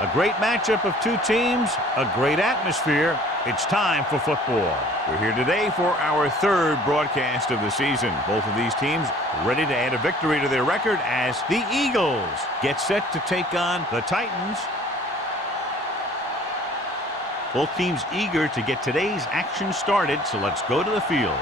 A great matchup of two teams, a great atmosphere. It's time for football. We're here today for our third broadcast of the season. Both of these teams ready to add a victory to their record as the Eagles get set to take on the Titans. Both teams eager to get today's action started, so let's go to the field.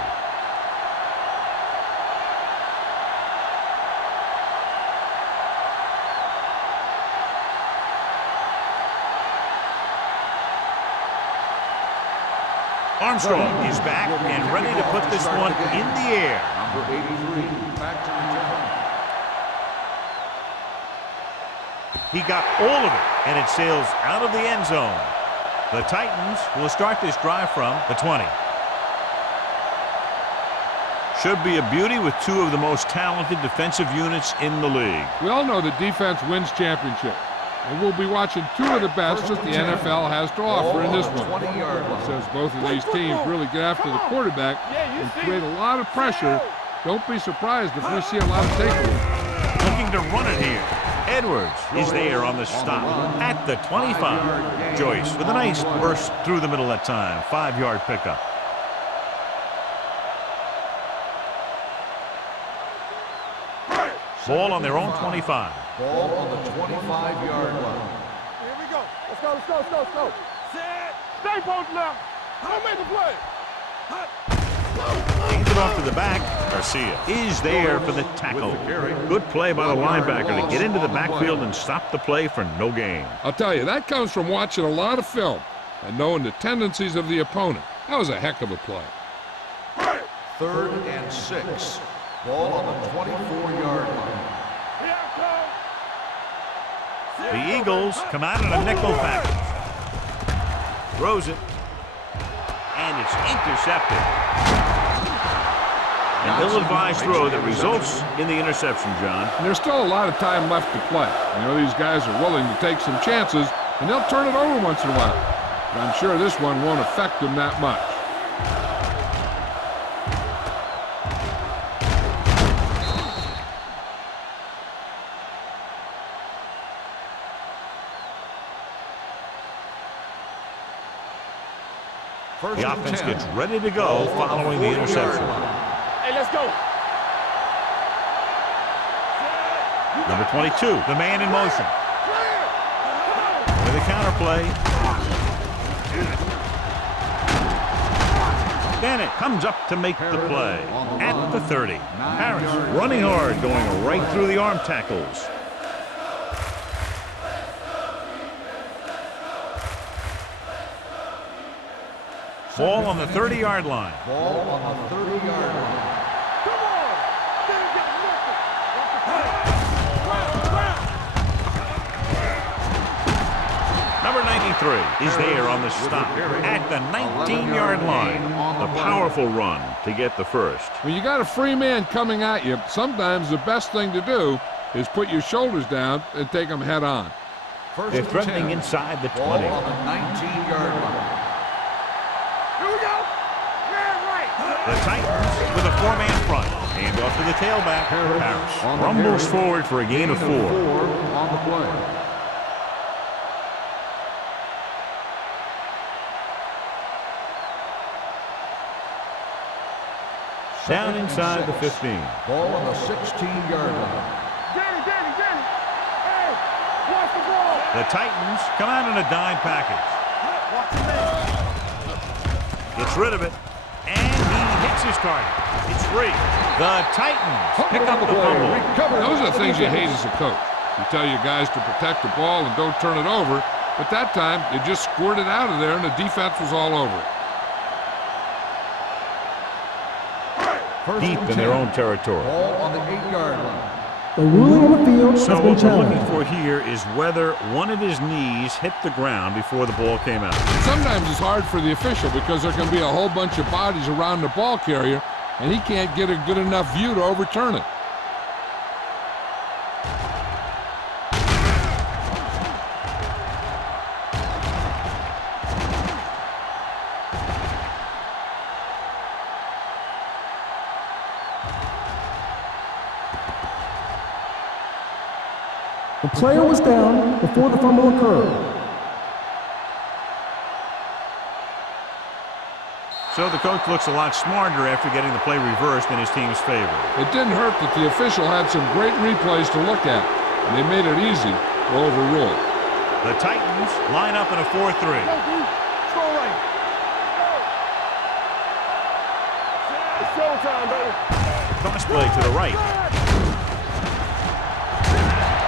Armstrong is back and ready to put this one in the air. Number 83, back to return. He got all of it, and it sails out of the end zone. The Titans will start this drive from the 20. Should be a beauty with two of the most talented defensive units in the league. We all know that defense wins championships. And we'll be watching two of the best that the NFL has to offer in this one. It says both of these teams really get after the quarterback and create a lot of pressure. Don't be surprised if we see a lot of takeaways. Looking to run it here. Edwards is there on the stop at the 25. Joyce with a nice burst through the middle that time. 5-yard pickup. Ball on their own 25. Ball on the 25-yard line. Here we go. Let's go, let's go, let's go, let's go. Set. Stay both left. Don't make the play. Hands it off to the back. Garcia is there for the tackle. Good play by the linebacker to get into the backfield and stop the play for no gain. I'll tell you, that comes from watching a lot of film and knowing the tendencies of the opponent. That was a heck of a play. 3rd and 6. Ball on the 24-yard line. The Eagles come out in a nickel package. Throws it. And it's intercepted. An ill-advised throw that results in the interception, John. And there's still a lot of time left to play. You know, these guys are willing to take some chances, and they'll turn it over once in a while. But I'm sure this one won't affect them that much. The offense gets ready to go following the interception. Hey, let's go. Number 22, the man in motion. With a counter play. Bennett comes up to make the play at the 30. Harris running hard, going right through the arm tackles. Ball on the 30-yard line. Ball on the 30-yard line. Come on. Number 93 is there on the stop at the 19-yard line. A powerful run to get the first. When you got a free man coming at you, sometimes the best thing to do is put your shoulders down and take them head on. They're threatening inside the 20. Ball on the 19-yard line. The Titans with a 4-man front. Hand off to the tailback. Harris rumbles forward for a gain of 4. On the play. Down inside the 15. Ball on the 16-yard line. Danny. Hey, watch the ball. The Titans come out in a dime package. Watch the man. Gets rid of it. And he hits his target. It's free. The Titans pick up the fumble. Those are the things you hate as a coach. You tell your guys to protect the ball and don't turn it over, but that time they just squirted out of there and the defense was all over it. Deep in their own territory. Ball on the 8-yard line. The ruling on the field has So been what we're looking challenged. for here is whether one of his knees hit the ground before the ball came out. Sometimes it's hard for the official because there can be a whole bunch of bodies around the ball carrier and he can't get a good enough view to overturn it. The player was down before the fumble occurred. So the coach looks a lot smarter after getting the play reversed in his team's favor. It didn't hurt that the official had some great replays to look at, and they made it easy to overrule. The Titans line up in a 4-3. It's showtime, baby. Cross play to the right.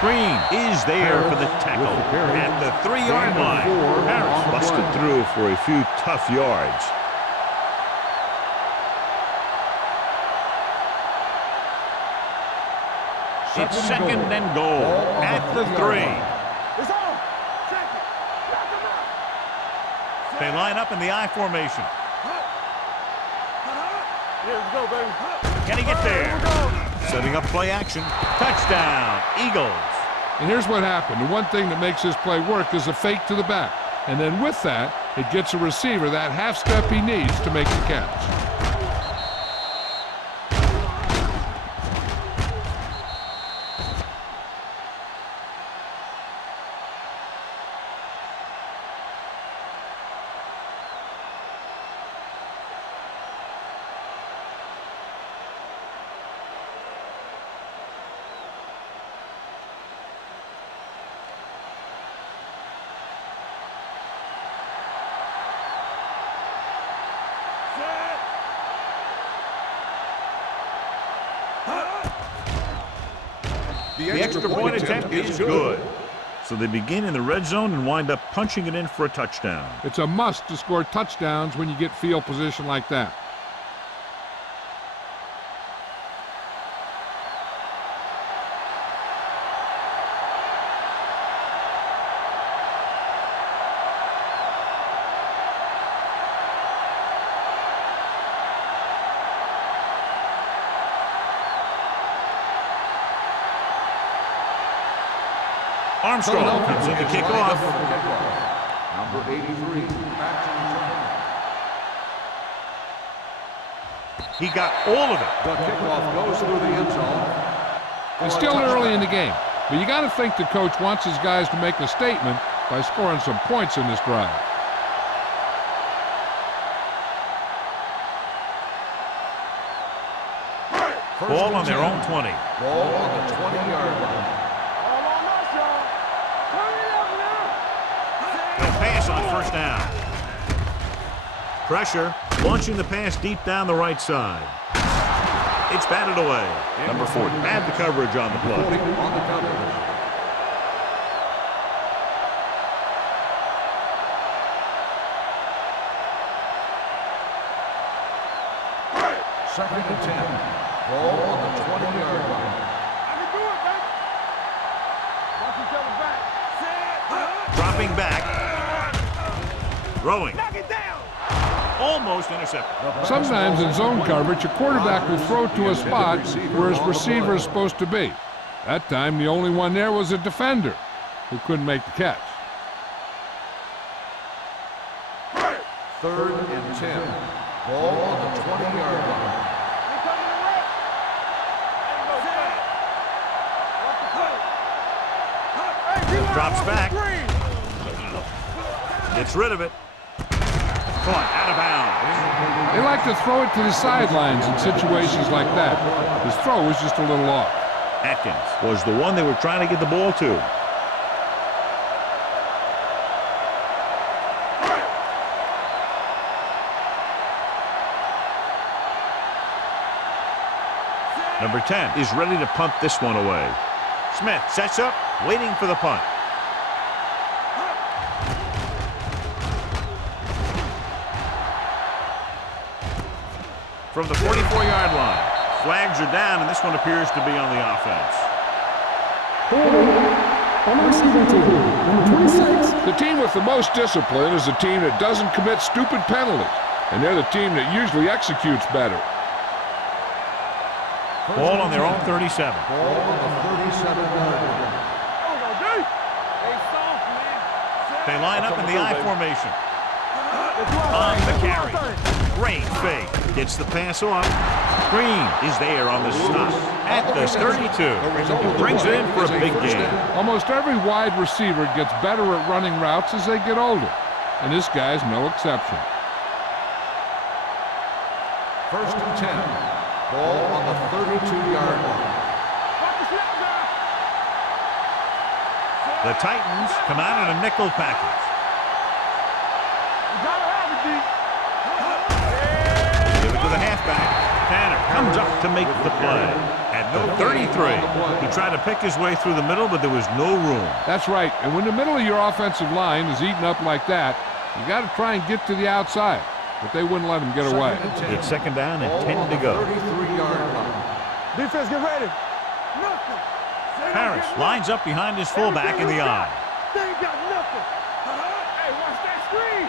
Green is there for the tackle at the 3-yard line. Harris busted through for a few tough yards. It's second and goal at the 3. It's on. Check it. Knock him out. They line up in the I formation. Yeah, let's go, baby. Can he get there? Setting up play action. Touchdown, Eagles. And here's what happened. The one thing that makes this play work is a fake to the back. And then with that, it gets a receiver that half step he needs to make the catch. The extra point attempt is good. So they begin in the red zone and wind up punching it in for a touchdown. It's a must to score touchdowns when you get field position like that. Armstrong comes in to kick off. Number 83, He got all of it. the kickoff goes through the end zone. It's still early in the game, but you got to think the coach wants his guys to make a statement by scoring some points in this drive. Ball on their own 20. Ball on the 20-yard line. All on us, y'all. Hurry up now. They'll pass on first down. Pressure, launching the pass deep down the right side. It's batted away. Number 40 had the coverage on the play. 40 on the coverage. Second and 10. Ball on the 20-yard line. I can do it, baby. Watch each other back. Dropping back. Throwing. Knock it down. Almost intercepted. Sometimes in zone coverage, a quarterback will throw to a spot where his receiver is supposed to be. That time, the only one there was a defender who couldn't make the catch. Third and 10. Ball on the 20-yard line. He coming to rip. Drops back. Gets rid of it. Caught out of bounds. They like to throw it to the sidelines in situations like that. His throw was just a little off. Atkins was the one they were trying to get the ball to. Number 10 is ready to punt this one away. Smith sets up, waiting for the punt. From the 44-yard line, flags are down, and this one appears to be on the offense. On the receiving team, number 26. The team with the most discipline is the team that doesn't commit stupid penalties, and they're the team that usually executes better. Ball on their own 37. Ball on the 37-yard line. They line up in the I formation. On the carry. Great fake. Gets the pass off. Green is there on the stop at the 32. He brings it in for a big gain. Almost every wide receiver gets better at running routes as they get older, and this guy's no exception. First and 10. Ball on the 32-yard line. The Titans come out in a nickel package. Give it to the halfback. Tanner comes up to make the play. At the 33, he tried to pick his way through the middle, but there was no room. That's right. And when the middle of your offensive line is eaten up like that, you got to try and get to the outside. But they wouldn't let him get away. It's second down and 10 to go. 33-yard line. Defense, get ready. Harris lines up behind his fullback in the eye. They ain't got nothing. Hey, watch that screen.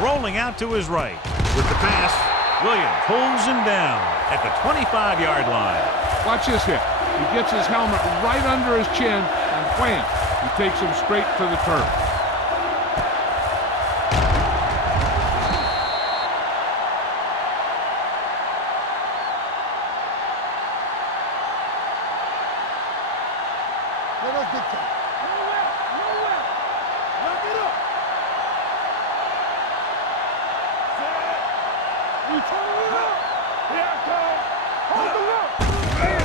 Rolling out to his right. With the pass, Williams pulls him down at the 25-yard line. Watch this hit. He gets his helmet right under his chin, and wham, he takes him straight to the turf. Let us dictate. Nowhere. Lock it up. Set. We turn it up. Here it comes. Hold the look.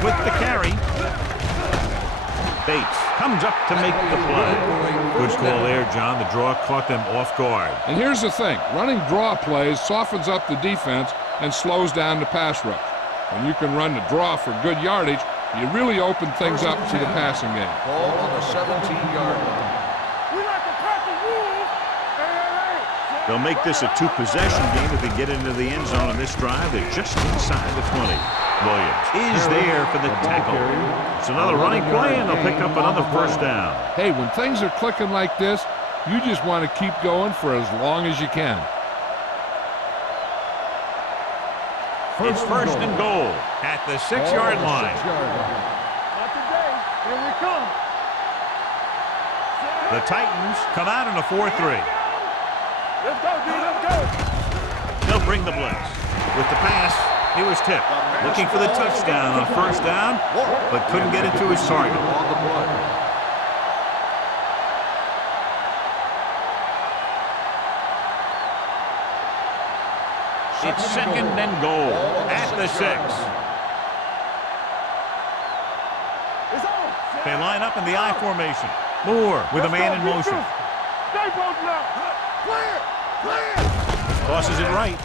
With the carry, Bates comes up to make the play. Good call there, John. The draw caught them off guard. And here's the thing. Running draw plays softens up the defense and slows down the pass rush. When you can run the draw for good yardage, you really open things up to the passing game. Ball on the 17-yard line. We like to crack the rules. They'll make this a two-possession game if they get into the end zone on this drive. They're just inside the 20. Williams is there for the tackle. It's another running play, and they'll pick up another first down. Hey, when things are clicking like this, you just want to keep going for as long as you can. It's first and goal at the 6-yard line. Not today. Here we come. The Titans come out in a 4-3. Let's go, D. Let's go. They'll bring the blitz. With the pass, he was tipped. Looking for the touchdown on first down, but couldn't get it to his target. On the play. It's second and goal at the 6. It's on. They line up in the I formation. Moore with a man in motion. Stay both now. Clear. Tosses it right.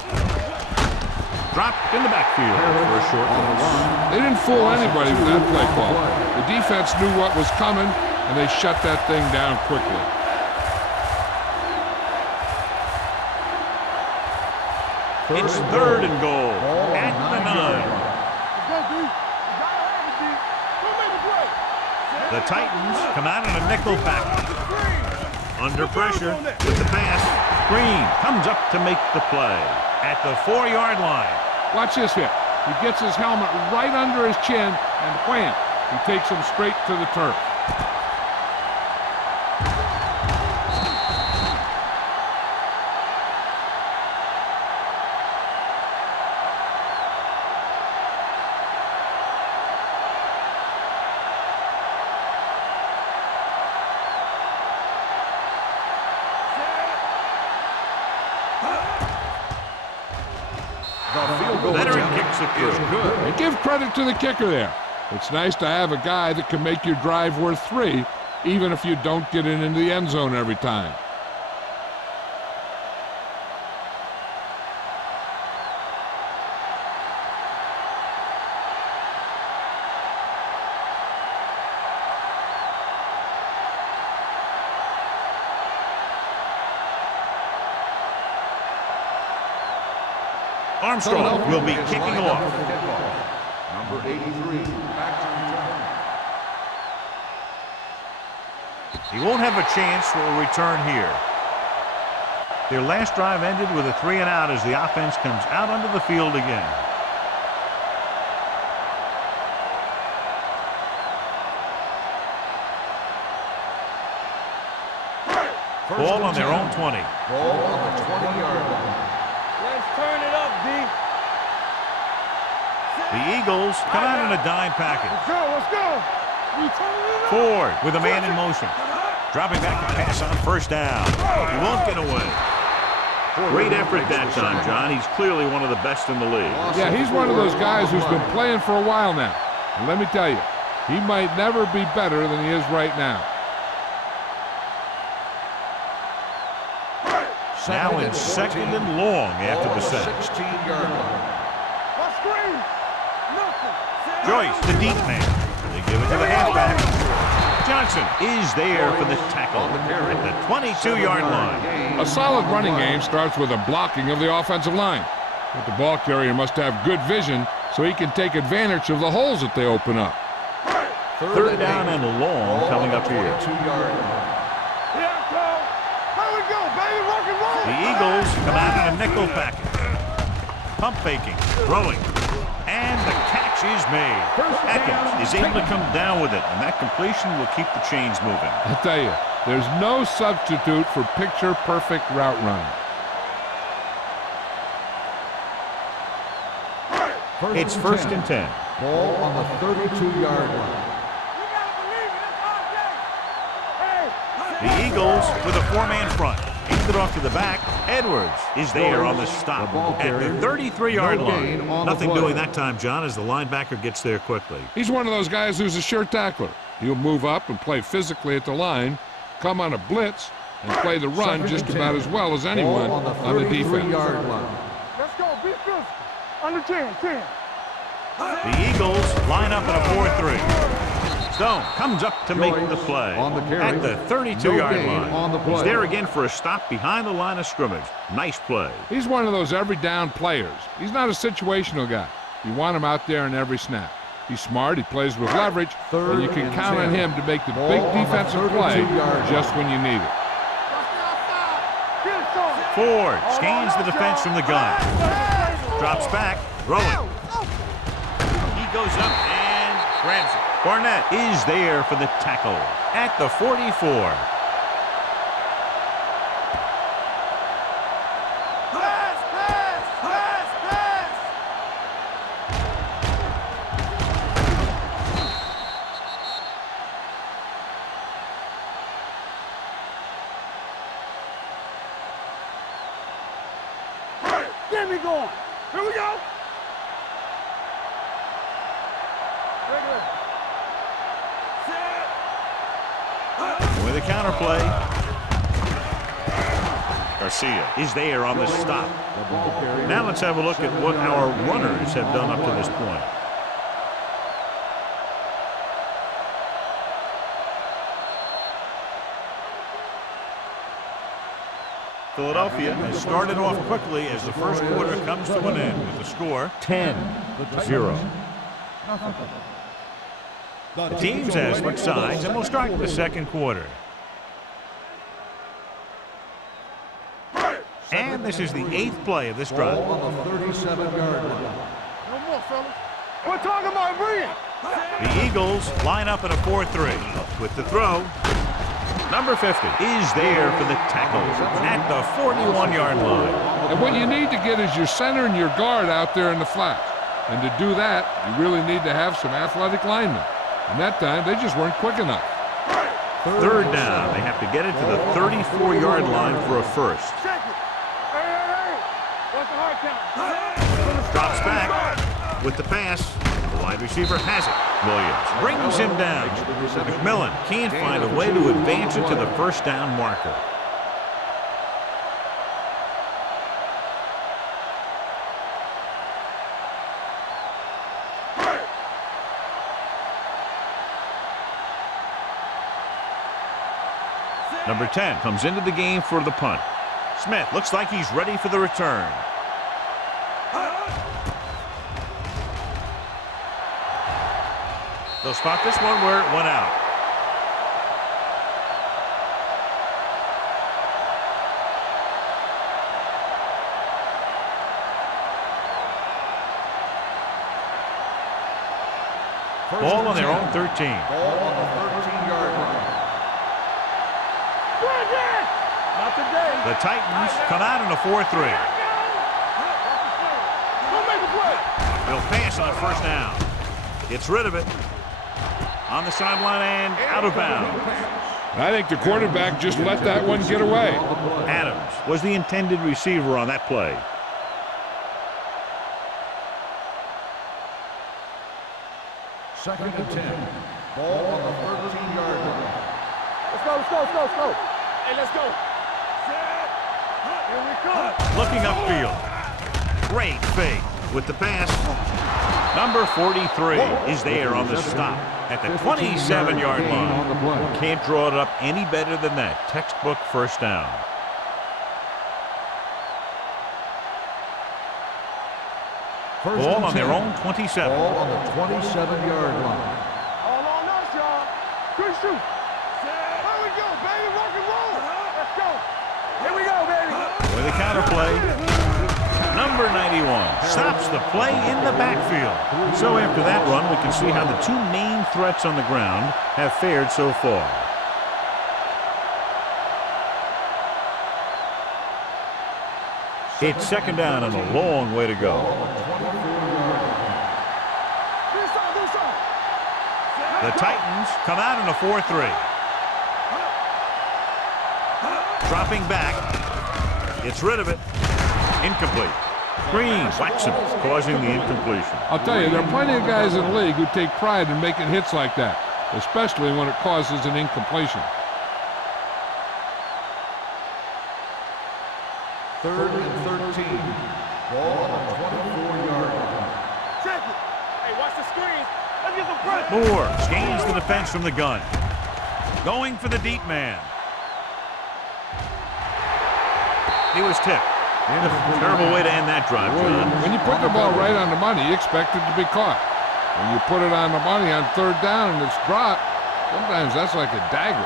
Dropped in the backfield for a short loss. They didn't fool anybody with that play call. The defense knew what was coming, and they shut that thing down quickly. It's third and goal at the 9. Let's go, D. You gotta have it, D. Go make the play. The Titans come out in a nickel package. Under pressure with the pass. Green comes up to make the play at the 4-yard line. Watch this hit. He gets his helmet right under his chin, and wham, he takes him straight to the turf. Veteran kicks it through. And give credit to the kicker there. It's nice to have a guy that can make your drive worth 3, even if you don't get it into the end zone every time. Armstrong will be kicking off. Number 83, back to return. He won't have a chance for a return here. Their last drive ended with a 3-and-out as the offense comes out onto the field again. Ball on their own 20. Ball on the 20-yard line. Let's turn it up, D. The Eagles come out in a dime package. Let's go. We turn it up. Ford with a man in motion. Dropping back to pass on first down. He won't get away. Great effort that time, John. He's clearly one of the best in the league. Yeah, he's one of those guys who's been playing for a while now. And let me tell you, he might never be better than he is right now. Now in second and long after the set. 16-yard line. Joyce, the deep man. They give it to the halfback. Johnson is there for the tackle at the 22-yard line. A solid running game starts with a blocking of the offensive line. But the ball carrier must have good vision so he can take advantage of the holes that they open up. Third down and long coming up here. 2-yard line. The Eagles come out in a nickel package. Pump faking, throwing, and the catch is made. Atkins is able to come down with it, and that completion will keep the chains moving. I tell you, there's no substitute for picture-perfect route running. It's first and 10. Ball on the 32-yard line. The Eagles with a four-man front. Handed it off to the back. Edwards is there on the stop at the 33-yard line. Nothing doing that time, John, as the linebacker gets there quickly. He's one of those guys who's a sure tackler. He'll move up and play physically at the line, come on a blitz, and play the run just about as well as anyone on the defense. Let's go, be physical. Under 10. The Eagles line up in a 4-3. Stone comes up to make the play at the 32-yard line. He's there again for a stop behind the line of scrimmage. Nice play. He's one of those every down players. He's not a situational guy. You want him out there in every snap. He's smart, he plays with leverage, and you can count on him to make the big defensive play just when you need it. Ford scans the defense from the gun. Drops back, throwing. He goes up and grabs it. Barnett is there for the tackle at the 44. Get me going. Here we go. With a counter play. Garcia is there on the stop. Now let's have a look at what our runners have done up to this point. Philadelphia has started off quickly as the first quarter comes to an end with the score 10-0. The teams have switched sides, and we'll start the second quarter. And this is the 8th play of this drive. On the 37-yard line. No more, fellas. We're talking about brilliant. The Eagles line up in a 4-3 with the throw. Number 50 is there for the tackle at the 41-yard line. And what you need to get is your center and your guard out there in the flat. And to do that, you really need to have some athletic linemen. And that time, they just weren't quick enough. Third down. They have to get it to the 34-yard line for a first. Check it. Hey. What's the hard count? Drops back with the pass. The wide receiver has it. Williams brings him down. McMillan can't find a way to advance it to the first down marker. Number 10 comes into the game for the punt. Smith looks like he's ready for the return. They'll spot this one where it went out. Ball on their own 13. Ball on the 13-yard line. Not today. The Titans come out in a 4-3. Don't make a play. They'll pass on first down. Gets rid of it. On the sideline and out of bounds. I think the quarterback just let that one get away. Adams was the intended receiver on that play. Second and 10. Ball on the 13-yard line. Let's go, let's go, let's go, let's go. Hey, let's go. Set. Here we come. Looking upfield. Great fake with the pass. Number 43 is there on the stop at the 27-yard line. Can't draw it up any better than that. Textbook first down. Ball on their own 27. Ball on the 27-yard line. All on us, y'all. Good shoot. Here we go, baby. Rock and roll. Let's go. Here we go, baby. With a counter play. Number 91 stops the play in the backfield. So after that run, we can see how the two main threats on the ground have fared so far. It's second down and a long way to go. The Titans come out in a 4-3. Dropping back. Gets rid of it. Incomplete. Green whacks him, causing the incompletion. I'll tell you, there are plenty of guys in the league who take pride in making hits like that, especially when it causes an incompletion. Third and 13. Ball on the 24-yard line. Check it. Hey, watch the screen. Let's get some pressure. Moore scans the defense from the gun. Going for the deep man. He was tipped. Terrible way to end that drive, John. When you put the ball right on the money, you expect it to be caught. When you put it on the money on third down and it's dropped, sometimes that's like a dagger.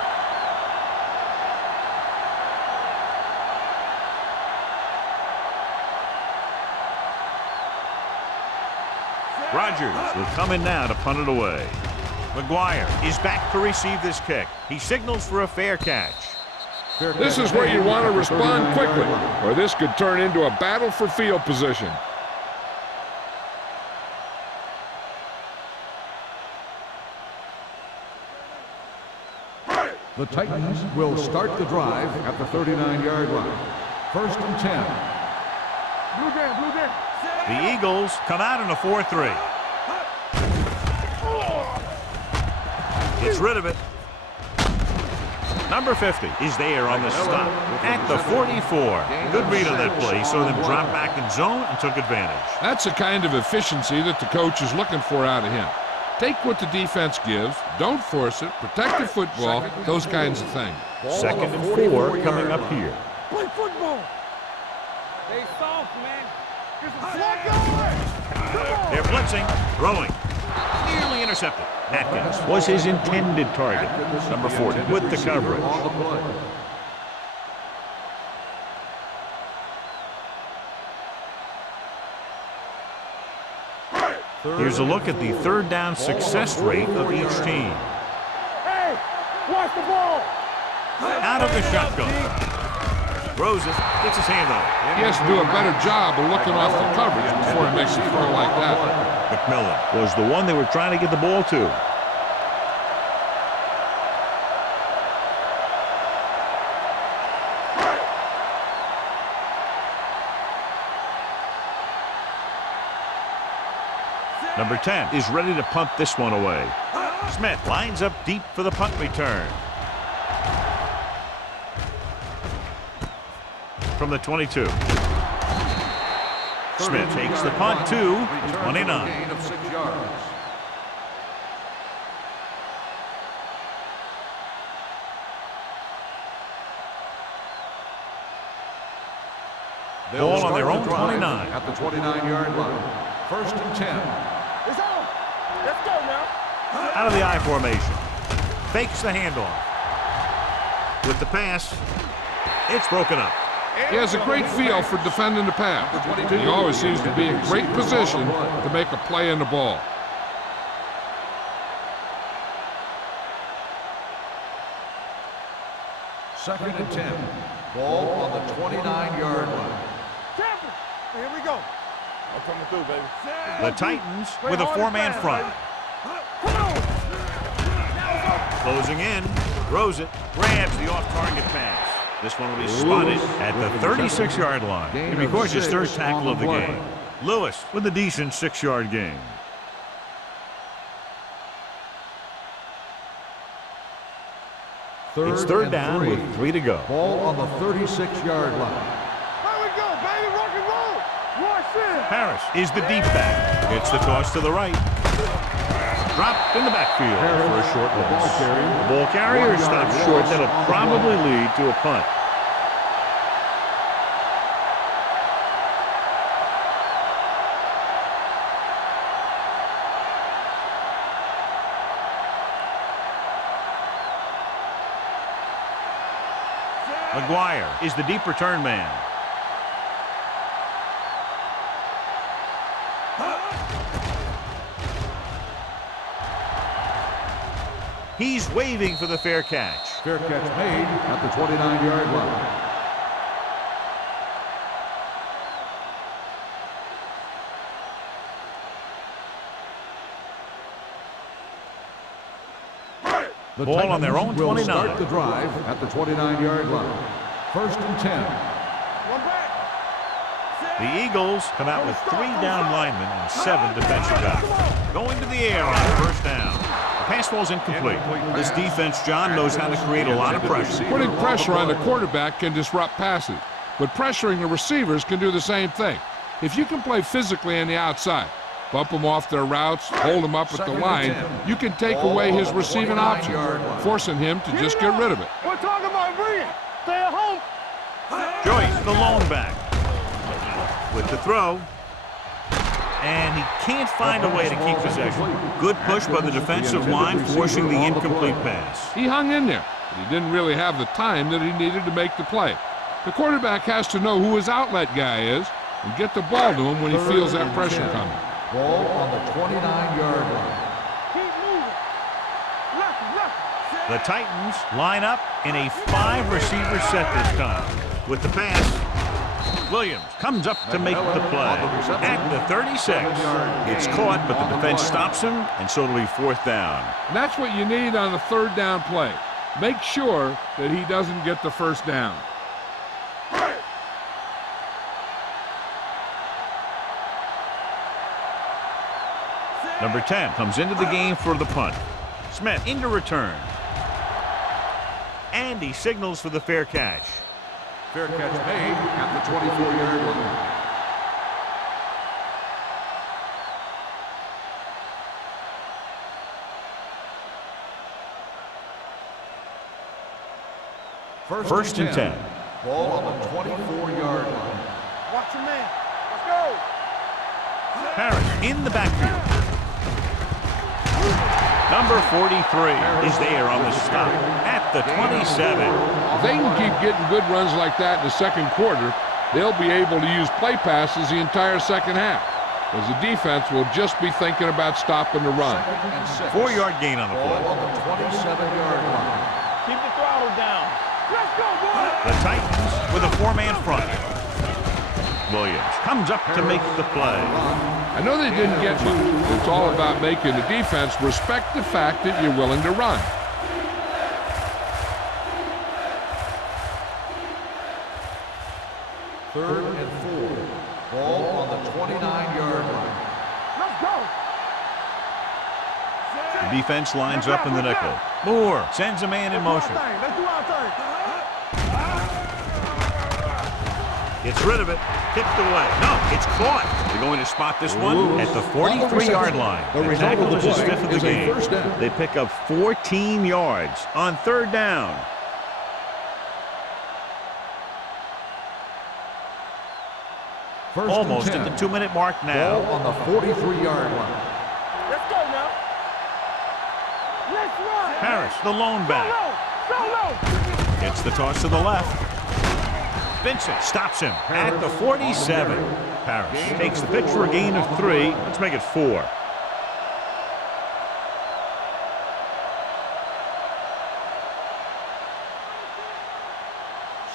Rodgers will come in now to punt it away. McGuire is back to receive this kick. He signals for a fair catch. This is where you want to respond quickly, or this could turn into a battle for field position. The Titans will start the drive at the 39-yard line. First and 10. Blue down, blue down. The Eagles come out in a 4-3. Gets rid of it. Number 50 is there on the stop at the 44. Good read on that play. Saw them drop back in zone and took advantage. That's the kind of efficiency that the coach is looking for out of him. Take what the defense gives, don't force it, protect the football, those kinds of things. Second and 4 coming up here. Play football. Stay soft, man. Get some slack on. They're blitzing, throwing. Nearly intercepted. Atkins was his intended target. Number 40 with the coverage. Here's a look at the third down success rate of each team. Hey, watch the ball. Out of the shotgun. Throws it, gets his hand on it. He has to do a better job of looking off the coverage before he makes a throw like that. McMillan was the one they were trying to get the ball to. Number 10 is ready to punt this one away. Smith lines up deep for the punt return. From the 22. Smith takes the punt to the 29. Gain of 6 yards. Ball on their own 29. At the 29-yard line. First and 10. It's on. Let's go now. Out of the I formation. Fakes the handoff. With the pass, it's broken up. He has a great feel for defending the pass. He always seems to be in great position to make a play on the ball. Second and 10. Ball on the 29-yard line. Champion. Here we go. I'm coming through, baby. The Titans with a 4-man front. Closing in. Throws it, grabs the off-target pass. This one will be spotted at the 36-yard line. And of course, his third tackle of the game. Lewis with a decent 6-yard gain. It's third down with 3 to go. Ball on the 36-yard line. Here we go, baby. Rock and roll. Rush in. Harris is the deep back. Gets the toss to the right. Dropped in the backfield for a short loss. The ball carrier stops short. That'll probably lead to a punt. McGuire is the deep return man. He's waving for the fair catch. Fair catch made at the 29-yard line. The Ball Titans on their own will 29. start the drive at the 29-yard line. First and 10. One back. The Eagles come out with 3 down linemen and 7 defensive guys. Going to the air on first down. The pass falls incomplete. This defense, John, knows how to create a lot of pressure. Putting pressure on the quarterback can disrupt passes, but pressuring the receivers can do the same thing. If you can play physically on the outside, bump them off their routes, hold them up at the line, you can take away his receiving options, forcing him to just get rid of it. We're talking about bringing. Stay at home. Joyce, the lone back. With the throw. And he can't find a way to keep possession. Good push by the defensive line, forcing the incomplete pass. He hung in there, but he didn't really have the time that he needed to make the play. The quarterback has to know who his outlet guy is and get the ball to him when he feels that pressure coming. Ball on the 29-yard line. Keep moving. Left. The Titans line up in a 5-receiver set this time. With the pass, Williams comes up to make the play. At the 36, it's caught, but the defense stops him, and so it'll be fourth down. And that's what you need on the third down play. Make sure that he doesn't get the first down. Number 10 comes into the game for the punt. Smith into return. And he signals for the fair catch. Fair catch made at the 24-yard line. First and 10. Ball on the 24-yard line. Watch your man. Let's go. Harris in the backfield. Number 43 is there on the stop at the 27. If they can keep getting good runs like that in the second quarter, they'll be able to use play passes the entire second half, as the defense will just be thinking about stopping the run. 4-yard gain on the Ball play. on the 27-yard line. Keep the throttle down. Let's go, boy. The Titans with a 4-man front. Williams comes up to make the play. I know they didn't get much. It's all about making the defense respect the fact that you're willing to run. Third and 4. Ball on the 29-yard line. Let's go. The defense lines up in the nickel. Moore sends a man in motion. Let's do our thing. Gets rid of it. Kicked away. No, it's caught. They're going to spot this one at the 43-yard line. The tackle is his 5th of the game. They pick up 14 yards on third down. Almost at the 2-minute mark now. Ball on the 43-yard line. Let's go now. Let's run. Harris, the lone back. Solo. Gets the toss to the left. Vincent stops him at the 47. Harris takes the pitch for a gain of 3. Let's make it 4.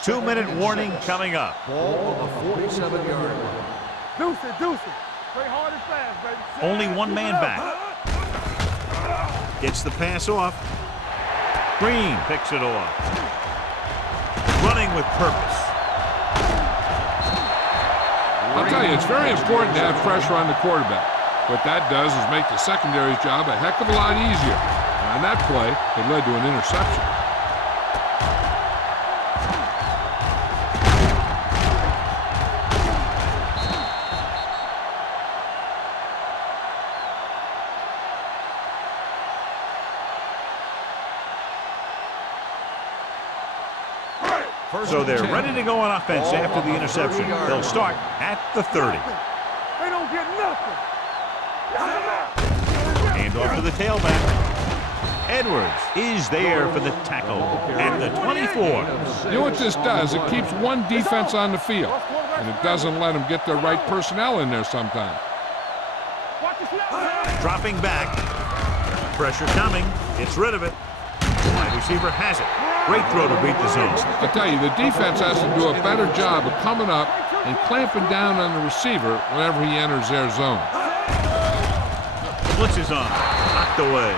Two-minute warning coming up. Ball on the 47-yard line. Deuce it. Play hard and fast, baby. Only one man back. Gets the pass off. Green picks it off. Running with purpose. I'll tell you, it's very important to have pressure on the quarterback. What that does is make the secondary's job a heck of a lot easier. And on that play, it led to an interception. So they're ready to go on offense after the interception. They'll start at the 30. They don't get nothing. Hand off to the tailback. Edwards is there for the tackle at the 24. You know what this does? It keeps one defense on the field, and it doesn't let them get the right personnel in there sometimes. Dropping back. Pressure coming. Gets rid of it. Wide receiver has it. Great throw to beat the zone. I tell you, the defense has to do a better job of coming up and clamping down on the receiver whenever he enters their zone. Blitz is on. Knocked away.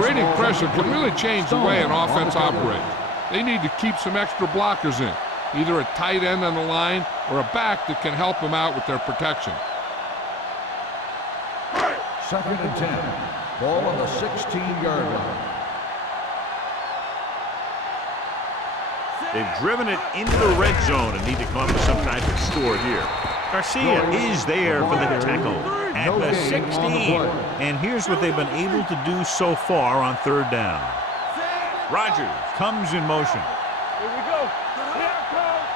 Grading pressure can really change the way an offense operates. They need to keep some extra blockers in, either a tight end on the line or a back that can help them out with their protection. 2nd and 10. Ball on the 16-yard line. They've driven it into the red zone and need to come up with some type of score here. Garcia is there for the tackle at the 16. And here's what they've been able to do so far on 3rd down. Rodgers comes in motion. Here we go. Here it comes.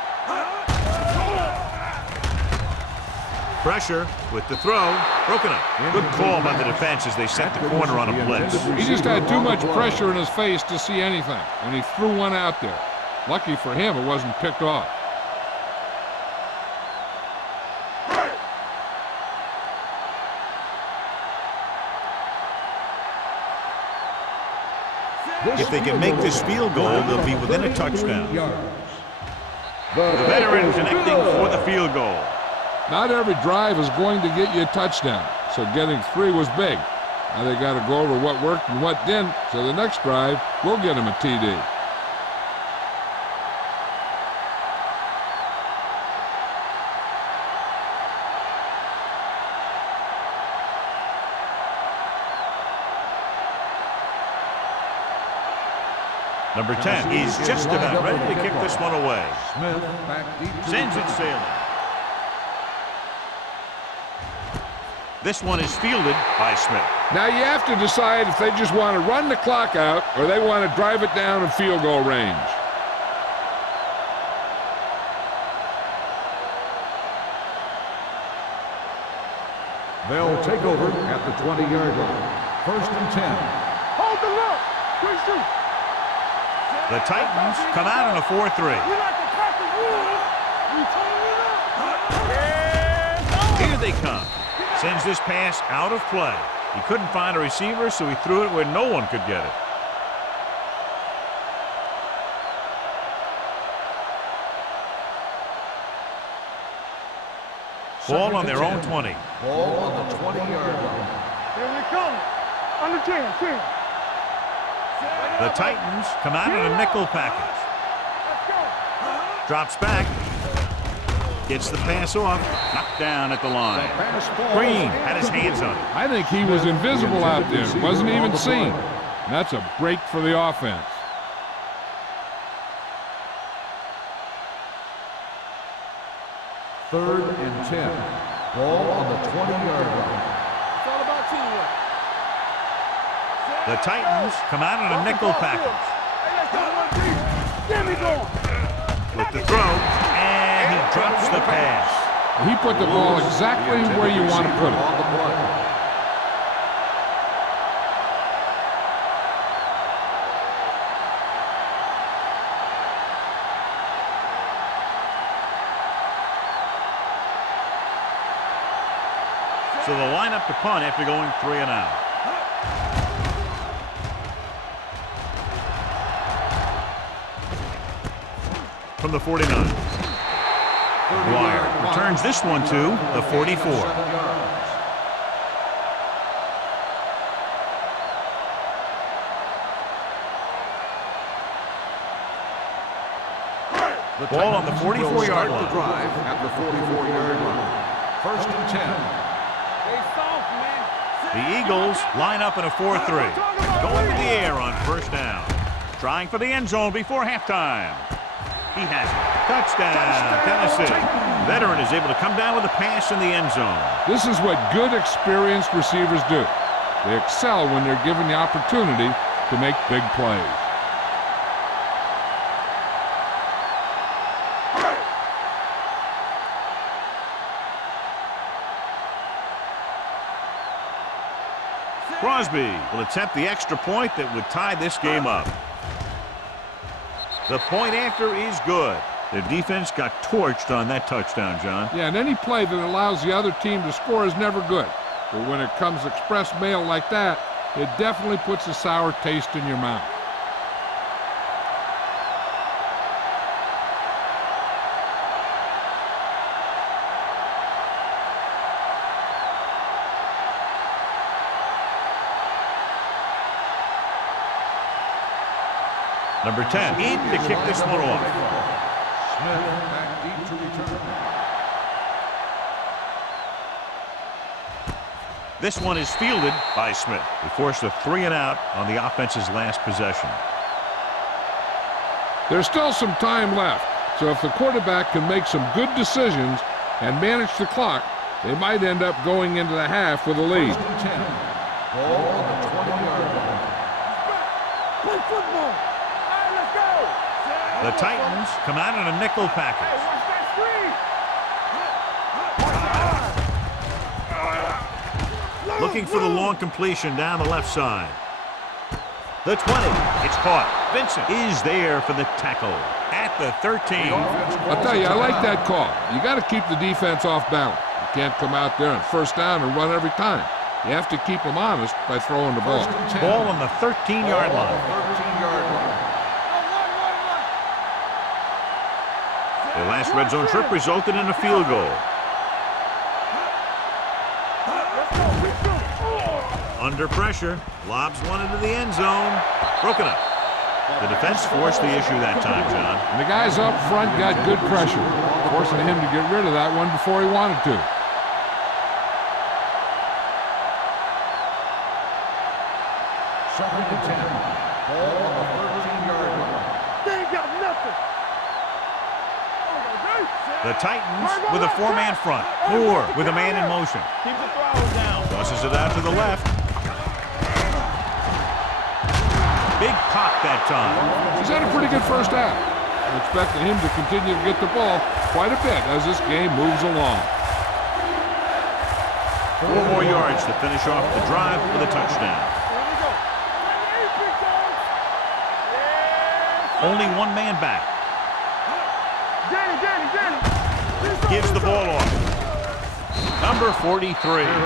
Pressure with the throw. Broken up. Good call by the defense as they set the corner on a blitz. He just had too much pressure in his face to see anything, and he threw one out there. Lucky for him, it wasn't picked off. If they can make this field goal, they'll be within a touchdown. The veteran connecting for the field goal. Not every drive is going to get you a touchdown, so getting 3 was big. Now they got to go over what worked and what didn't, so the next drive will get them a TD. Number 10 is just about ready to kick this one away. Smith back deep. Sends it sailing. This one is fielded by Smith. Now you have to decide if they just want to run the clock out or they want to drive it down in field goal range. They'll take over at the 20-yard line. 1st and 10. Hold the look. Quick shoot. The Titans come out on a 4-3. We like to crack the rules. We turn it up. Here they come. Sends this pass out of play. He couldn't find a receiver, so he threw it where no one could get it. Ball on their own 20. Ball on the 20-yard line. Here we come. On the 10. The Titans come out in a nickel package. Let's go. Drops back. Gets the pass off. Knocked down at the line. Green had his hands on it. I think he was invisible out there. Wasn't even seen. And that's a break for the offense. Third and 10. Ball on the 20-yard line. It's all about teamwork. The Titans come out in a nickel package. Hey, let's go, one deep. Get me going. With the throw, and he drops the pass. He put the ball exactly where you want to put it. On the play. So they'll line up to punt after going 3 and out. From the 49. Dwyer returns this one to the 44. Ball on the 44-yard line. The drive at the 44-yard line. 1st and 10. Stay soft, man. The Eagles line up in a 4-3. Going to the air on 1st down. Trying for the end zone before halftime. He has it. Touchdown, Tennessee. Veteran is able to come down with a pass in the end zone. This is what good, experienced receivers do. They excel when they're given the opportunity to make big plays. Crosby will attempt the extra point that would tie this game up. The point after is good. Their defense got torched on that touchdown, John. Yeah, and any play that allows the other team to score is never good. But when it comes express mail like that, it definitely puts a sour taste in your mouth. Number 10 in to kick this one off. Smith back deep to return. This one is fielded by Smith. He forced a 3-and-out on the offense's last possession. There's still some time left, so if the quarterback can make some good decisions and manage the clock, they might end up going into the half with a lead. 1st and 10. Ball on the 20-yard line. Play football. The Titans come out in a nickel package. Hey, watch that screen. Looking for the long completion down the left side. The 20. It's caught. Vincent is there for the tackle at the 13. I'll tell you, I like that call. You got to keep the defense off balance. You can't come out there on 1st down and run every time. You have to keep them honest by throwing the ball. Ball on the 13-yard line. 13-yard line. Their last red zone trip resulted in a field goal. Under pressure, lobs one into the end zone. Broken up. The defense forced the issue that time, John. And the guys up front got good pressure, forcing him to get rid of that one before he wanted to. Second and 10. Ball on the 13-yard line. They ain't got nothing. The Titans with a 4-man front. Moore with a man in motion. Keep the throwers down. Tosses it out to the left. Big pop that time. He's had a pretty good 1st half. I'm expecting him to continue to get the ball quite a bit as this game moves along. 4 more yards to finish off the drive with a touchdown. Here we go. Only 1 man back. Danny. Gives the ball off. Number 43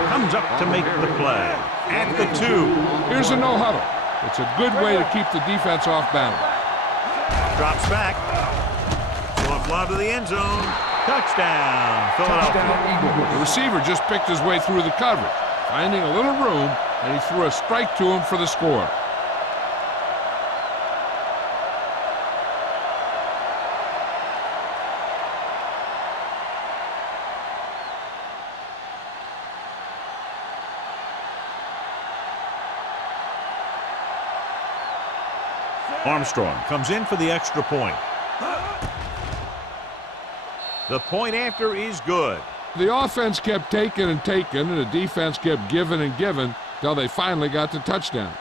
comes up to make the play at the 2. Here's a no huddle. It's a good way to keep the defense off balance. Drops back. Soft lob to the end zone. Touchdown, Philadelphia. The receiver just picked his way through the coverage, finding a little room, and he threw a strike to him for the score. Armstrong comes in for the extra point. The point after is good. The offense kept taking and taking, and the defense kept giving and giving until they finally got the touchdown.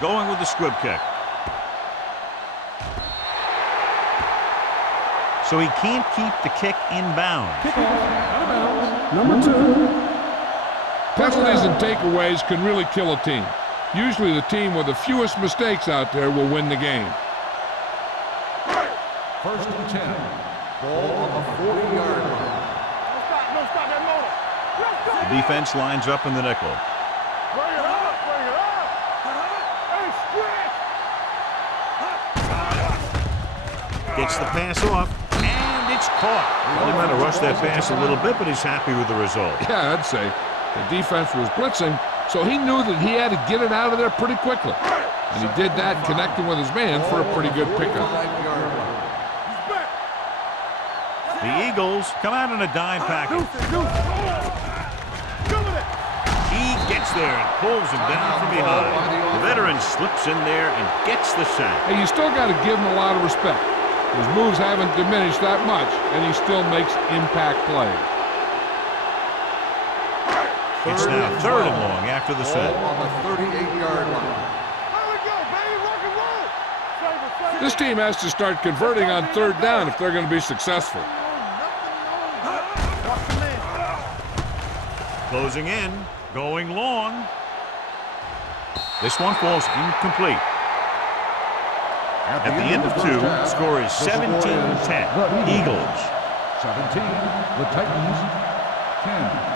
Going with the squib kick. So he can't keep the kick inbounds. Number 2. Penalties and takeaways can really kill a team. Usually the team with the fewest mistakes out there will win the game. 1st and 10. Ball on the 40-yard line. defense lines up in the nickel. Bring it up, bring it up. Hey, stretch. Gets the pass off, and it's caught. Well, he might have rushed that pass a little bit, but he's happy with the result. Yeah, I'd say. The defense was blitzing, so he knew that he had to get it out of there pretty quickly. And he did that, connecting with his man for a pretty good pickup. The Eagles come out in a dime package. He gets there and pulls him down from behind. The veteran slips in there and gets the sack. Hey, you still got to give him a lot of respect. His moves haven't diminished that much, and he still makes impact plays. It's now 3rd and long after the set. On the 38-yard line. This team has to start converting on 3rd down if they're going to be successful. Closing in, going long. This one falls incomplete. At the end of 2, score is 17-10. Eagles. 17, the Titans, 10.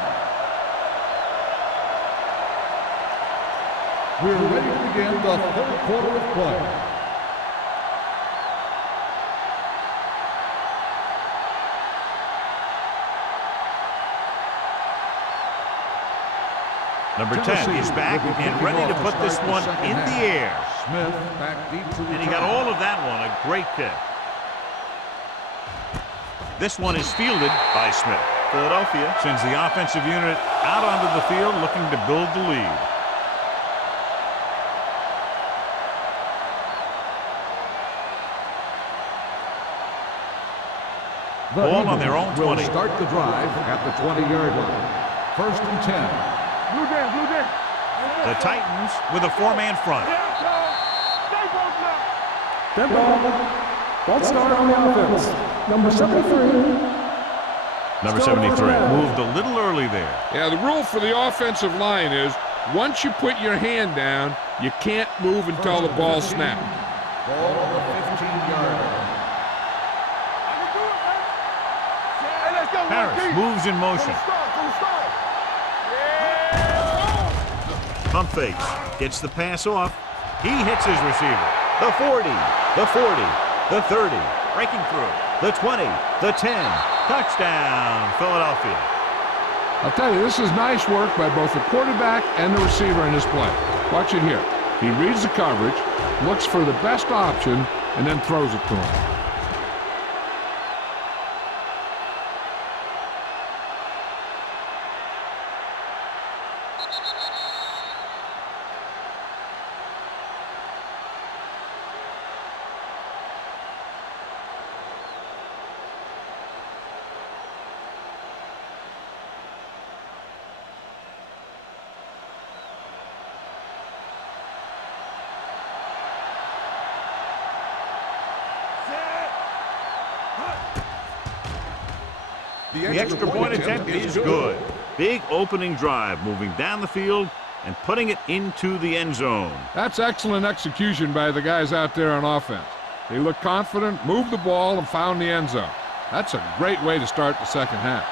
We're ready to begin the 3rd quarter of play. Number 10 is back and ready to put this one in the air. Smith back deep to And he got all of that one, a great kick. This one is fielded by Smith. Philadelphia sends the offensive unit out onto the field looking to build the lead. Ball on their own 20. Will start the drive at the 20-yard line. 1st and 10. Blue down, blue down. The Titans with a 4-man front. Dead ball. False start on the offense. Number 73. Number 73 moved a little early there. Yeah, the rule for the offensive line is once you put your hand down, you can't move until the ball snaps. Ball on the 15-yard line. Harris moves in motion. Pump fakes. Gets the pass off. He hits his receiver. The 40, the 40, the 30. Breaking through. The 20, the 10. Touchdown, Philadelphia. I'll tell you, this is nice work by both the quarterback and the receiver in this play. Watch it here. He reads the coverage, looks for the best option, and then throws it to him. The extra point attempt is good. Big opening drive, moving down the field and putting it into the end zone. That's excellent execution by the guys out there on offense. They looked confident, moved the ball, and found the end zone. That's a great way to start the second half.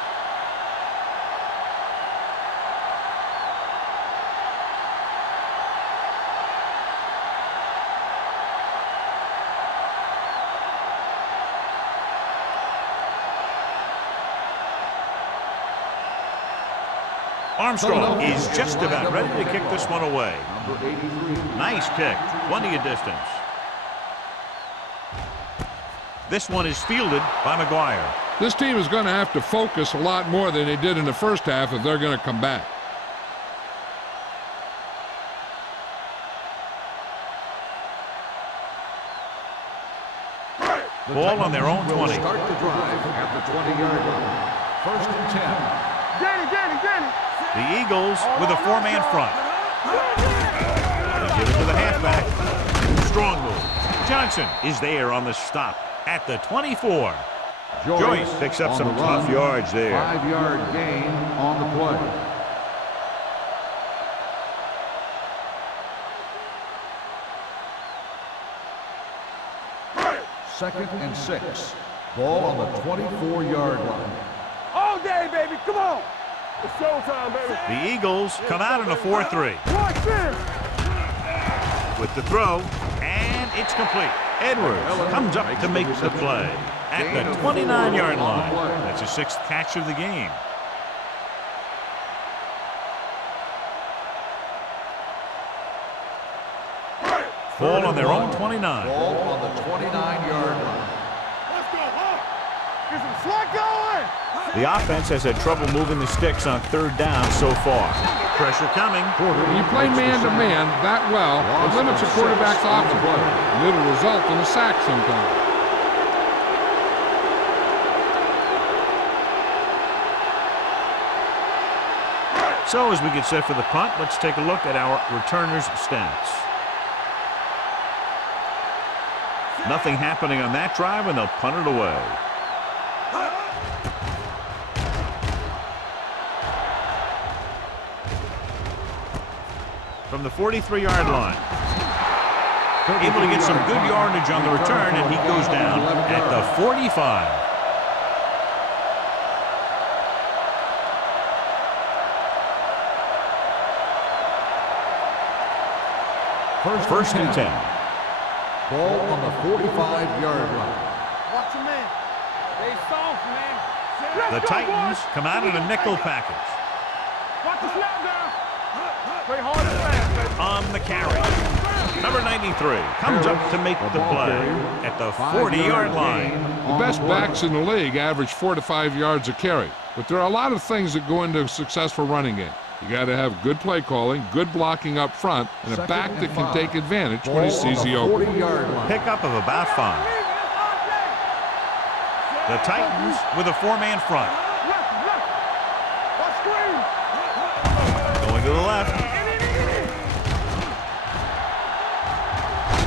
Armstrong is just about ready to kick this one away. Number 83. Nice kick, plenty of distance. This one is fielded by McGuire. This team is going to have to focus a lot more than they did in the first half if they're going to come back. Ball on their own 20. Start the drive at the 20-yard line. 1st and 10. Danny. The Eagles with a 4-man front. They give it to the halfback. Strong move. Johnson is there on the stop at the 24. Joyce picks up some tough yards there. 5-yard gain on the play. Second and 6. Ball on the 24-yard line. All day, baby. Come on. It's showtime, baby. The Eagles come out in a 4-3. Watch this. With the throw, and it's complete. Edwards comes up to make the play at the 29-yard line. That's his 6th catch of the game. Ball on their own 29. Ball on the 29-yard line. Let's go, huh? Get some slack going. The offense has had trouble moving the sticks on 3rd down so far. Pressure coming. When you play man-to-man that well, it limits a quarterback's options, and it'll result in a sack sometimes. So as we get set for the punt, let's take a look at our returners' stats. Nothing happening on that drive, and they'll punt it away. From the 43-yard line. Able to get some good yardage on the return, and he goes down at the 45. First and 10. Ball on the 45-yard line. Watch your man. They soft, man. The Titans come out in a nickel package. Watch the snap down. Play hard and fast, baby. On the carry. Number 93 comes up to make the play at the 40-yard line. The best backs in the league average 4 to 5 yards a carry, but there are a lot of things that go into a successful running game. You got to have good play calling, good blocking up front, and a back that can take advantage when he sees the open. Pickup of about 5. The Titans with a 4-man front. Going to the left.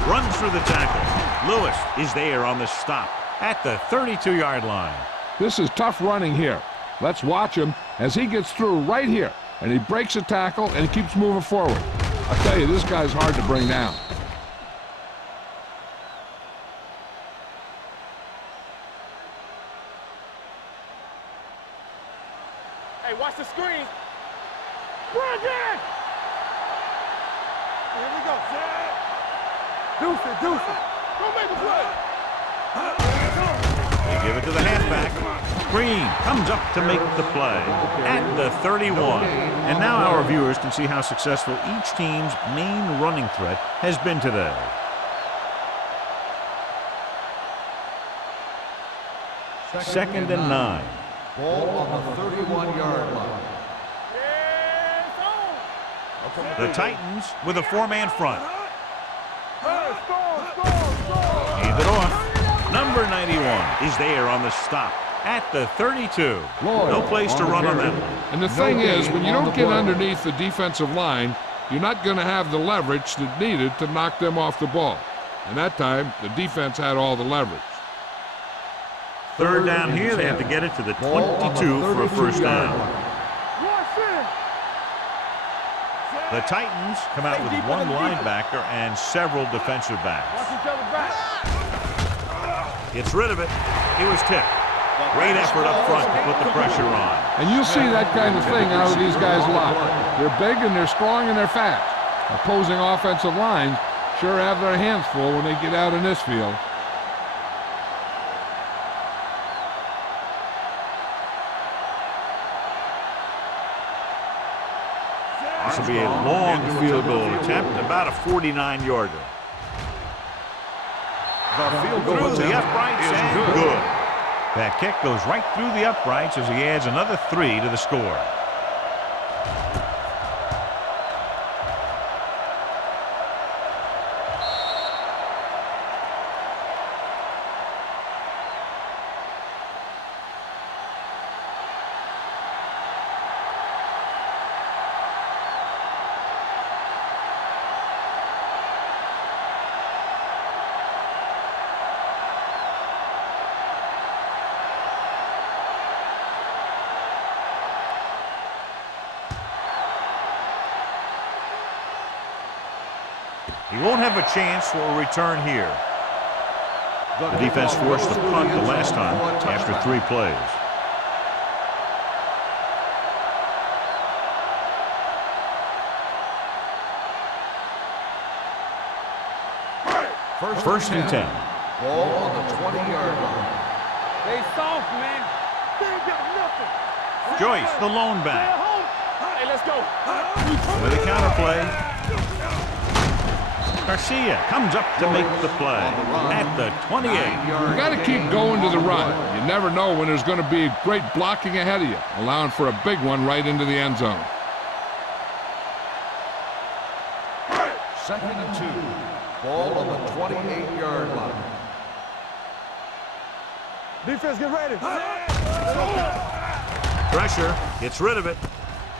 Runs through the tackle. Lewis is there on the stop at the 32-yard line. This is tough running here. Let's watch him as he gets through right here. And he breaks a tackle and he keeps moving forward. I tell you, this guy's hard to bring down. Hey, watch the screen. Brandon! Here we go. Deuce it, deuce it. Go make a play. They give it to the halfback. Green comes up to make the play at the 31. And now our viewers can see how successful each team's main running threat has been today. Second and 9. Ball on the 31-yard line. The Titans with a 4-man front. Hand it off. Number 91 is there on the stop at the 32. No place to run on that one. And the thing is, when you don't get underneath the defensive line, you're not going to have the leverage that's needed to knock them off the ball. And that time, the defense had all the leverage. 3rd down here, they have to get it to the 22 for a first down. The Titans come out with 1 linebacker and several defensive backs. Gets rid of it. It was tipped. Great effort up front to put the pressure on. And you see that kind of thing out of these guys a lot. They're big and they're strong and they're fast. Opposing offensive lines sure have their hands full when they get out in this field. This will be a long field goal attempt, about a 49-yarder. Through the uprights and good. That kick goes right through the uprights as he adds another 3 to the score. He won't have a chance for a return here. The defense forced a punt the last time after 3 plays. First and 10. Ball on the 20-yard line. They soft, man. They ain't got nothing. Joyce, the lone Stay back. at home. Hey, let's go. With a counterplay. Garcia comes up to make the play at the 28. You got to keep going to the run. You never know when there's going to be great blocking ahead of you, allowing for a big one right into the end zone. Second and 2. Ball on the 28-yard line. Defense, get ready. Pressure, gets rid of it,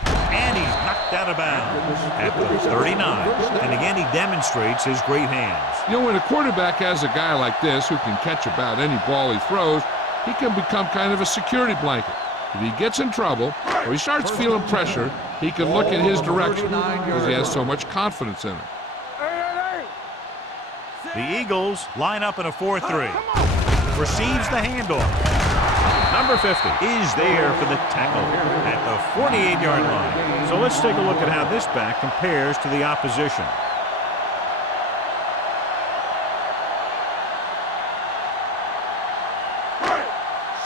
and he's knocked out of bounds at the 39. And again, he demonstrates his great hands. You know, when a quarterback has a guy like this who can catch about any ball he throws, he can become kind of a security blanket. If he gets in trouble or he starts feeling pressure, he can look in his direction because he has so much confidence in him. The Eagles line up in a 4-3. Receives the handoff. Number 50 is there for the tackle at the 48-yard line. So let's take a look at how this back compares to the opposition.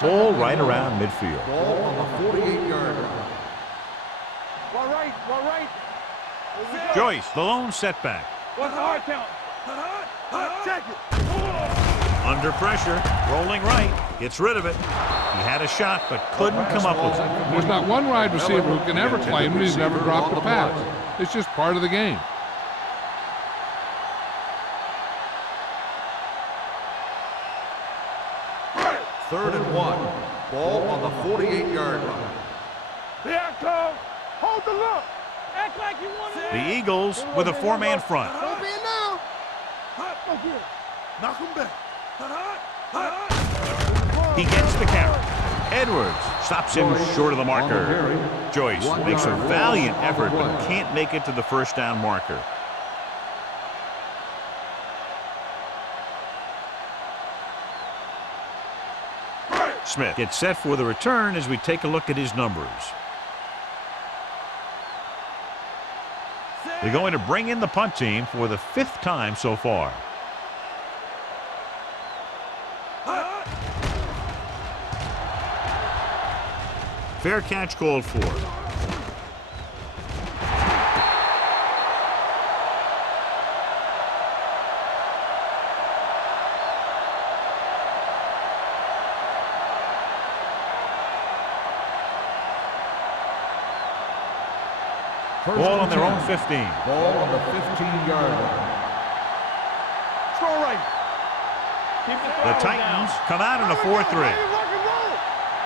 Ball right around midfield. Ball on the 48-yard line. One right. Joyce, the lone setback. What's the hard count? Check it. Under pressure, rolling right, gets rid of it. He had a shot, but couldn't come up with it. There's not one wide receiver who can ever claim that he's never dropped a pass. It's just part of the game. Third and 1. Ball on the 48-yard line. Here I come. Hold the look. Act like you want it. The Eagles with a four-man front. Don't be in now. Knock him back. He gets the carry. Edwards stops him short of the marker. Joyce makes a valiant effort but can't make it to the first down marker. Smith gets set for the return as we take a look at his numbers. They're going to bring in the punt team for the 5th time so far. Fair catch called for. Ball on their own 15. Ball on the 15-yard line. Throw right. The Titans come out in a 4-3.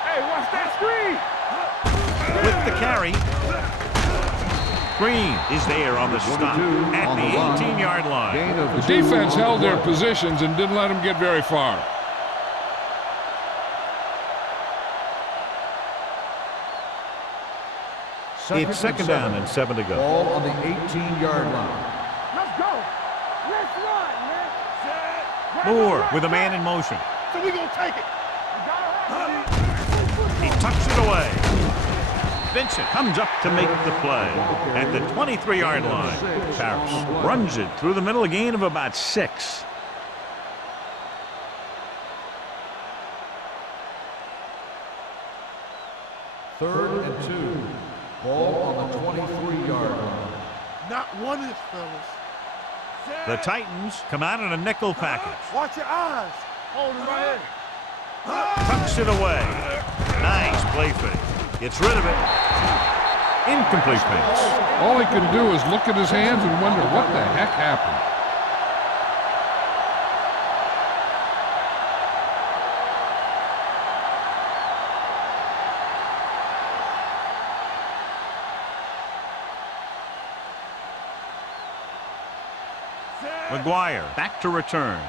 Hey, watch that screen. With the carry. Green is there on the stop at the 18-yard line. The defense held their positions and didn't let them get very far. It's second down and 7 to go. Ball on the 18-yard line. Let's go. Let's run, man. Set. Moore with a man in motion. So we gonna take it. He tucks it away. Vincent comes up to make the play at the 23-yard line. Paris runs it through the middle, a gain of about 6. Third and 2. Ball on the 23-yard line. Not one of these fellas. The Titans come out in a nickel package. Watch your eyes. Hold him right here. Tucks it away. Nice play fake. Gets rid of it. Incomplete pass. All he can do is look at his hands and wonder what the heck happened. McGuire back to return.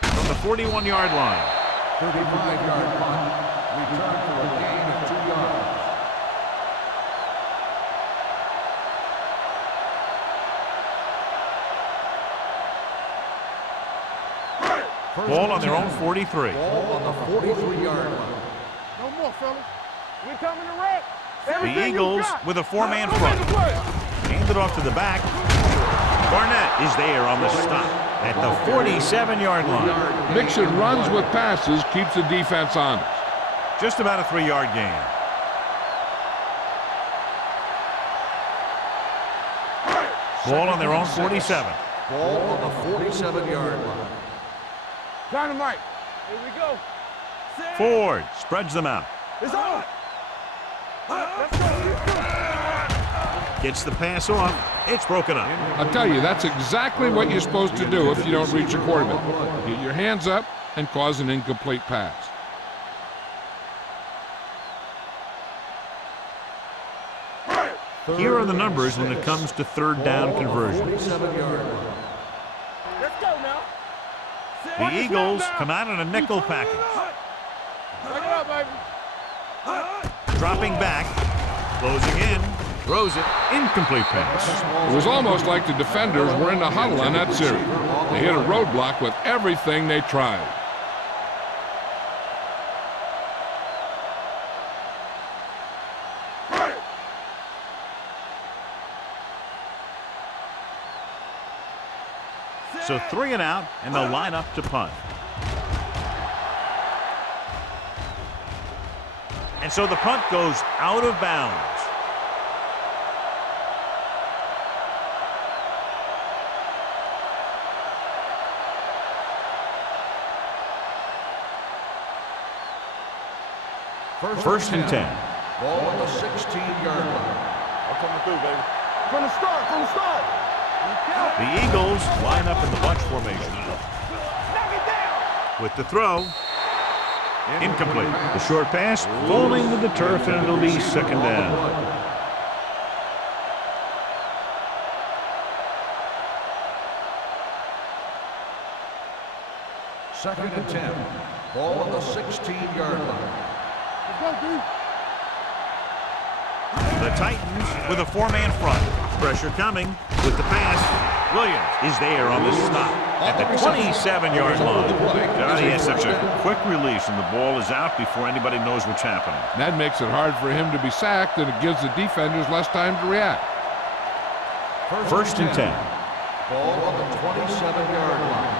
From the 41-yard line. 35-yard punt. Return for a gain of 2 yards. Ball on their own 43. Ball on the 43-yard line. One more, fellas. We coming to wreck. The Eagles with a four-man front. Hand it off to the back. Barnett is there on the stop at the 47-yard line. Mixing runs with passes keeps the defense honest. Just about a 3-yard gain. Ball on their own 47. Ball on the 47-yard line. Dynamite. Here we go. Ford spreads them out. It's on. Let's go. Gets the pass off. It's broken up. I'll tell you, that's exactly what you're supposed to do if you don't reach a quarterback. Get your hands up and cause an incomplete pass. Here are the numbers when it comes to third down conversions. 47-yard line. Let's go now. The Eagles come out in a nickel package. Check it out, baby. Dropping back. Closing in. Throws it. Incomplete pass. It was almost like the defenders were in the huddle on that series. They hit a roadblock with everything they tried. So 3 and out, and they'll line up to punt. And so the punt goes out of bounds. First and 10. Ball on the 16-yard line. I'm coming through, baby. From the start, from the start. The Eagles line up in the bunch formation. Knock it down. With the throw. Incomplete. The short pass falling to the turf, and it'll be second down. Second and 10. Ball on the 16-yard line. Let's go, dude. The Titans with a four-man front. Pressure coming with the pass. Williams is there on the stop at the 27-yard line. Johnny has such a quick release, and the ball is out before anybody knows what's happening. That makes it hard for him to be sacked, and it gives the defenders less time to react. First and 10. Ball on the 27-yard line.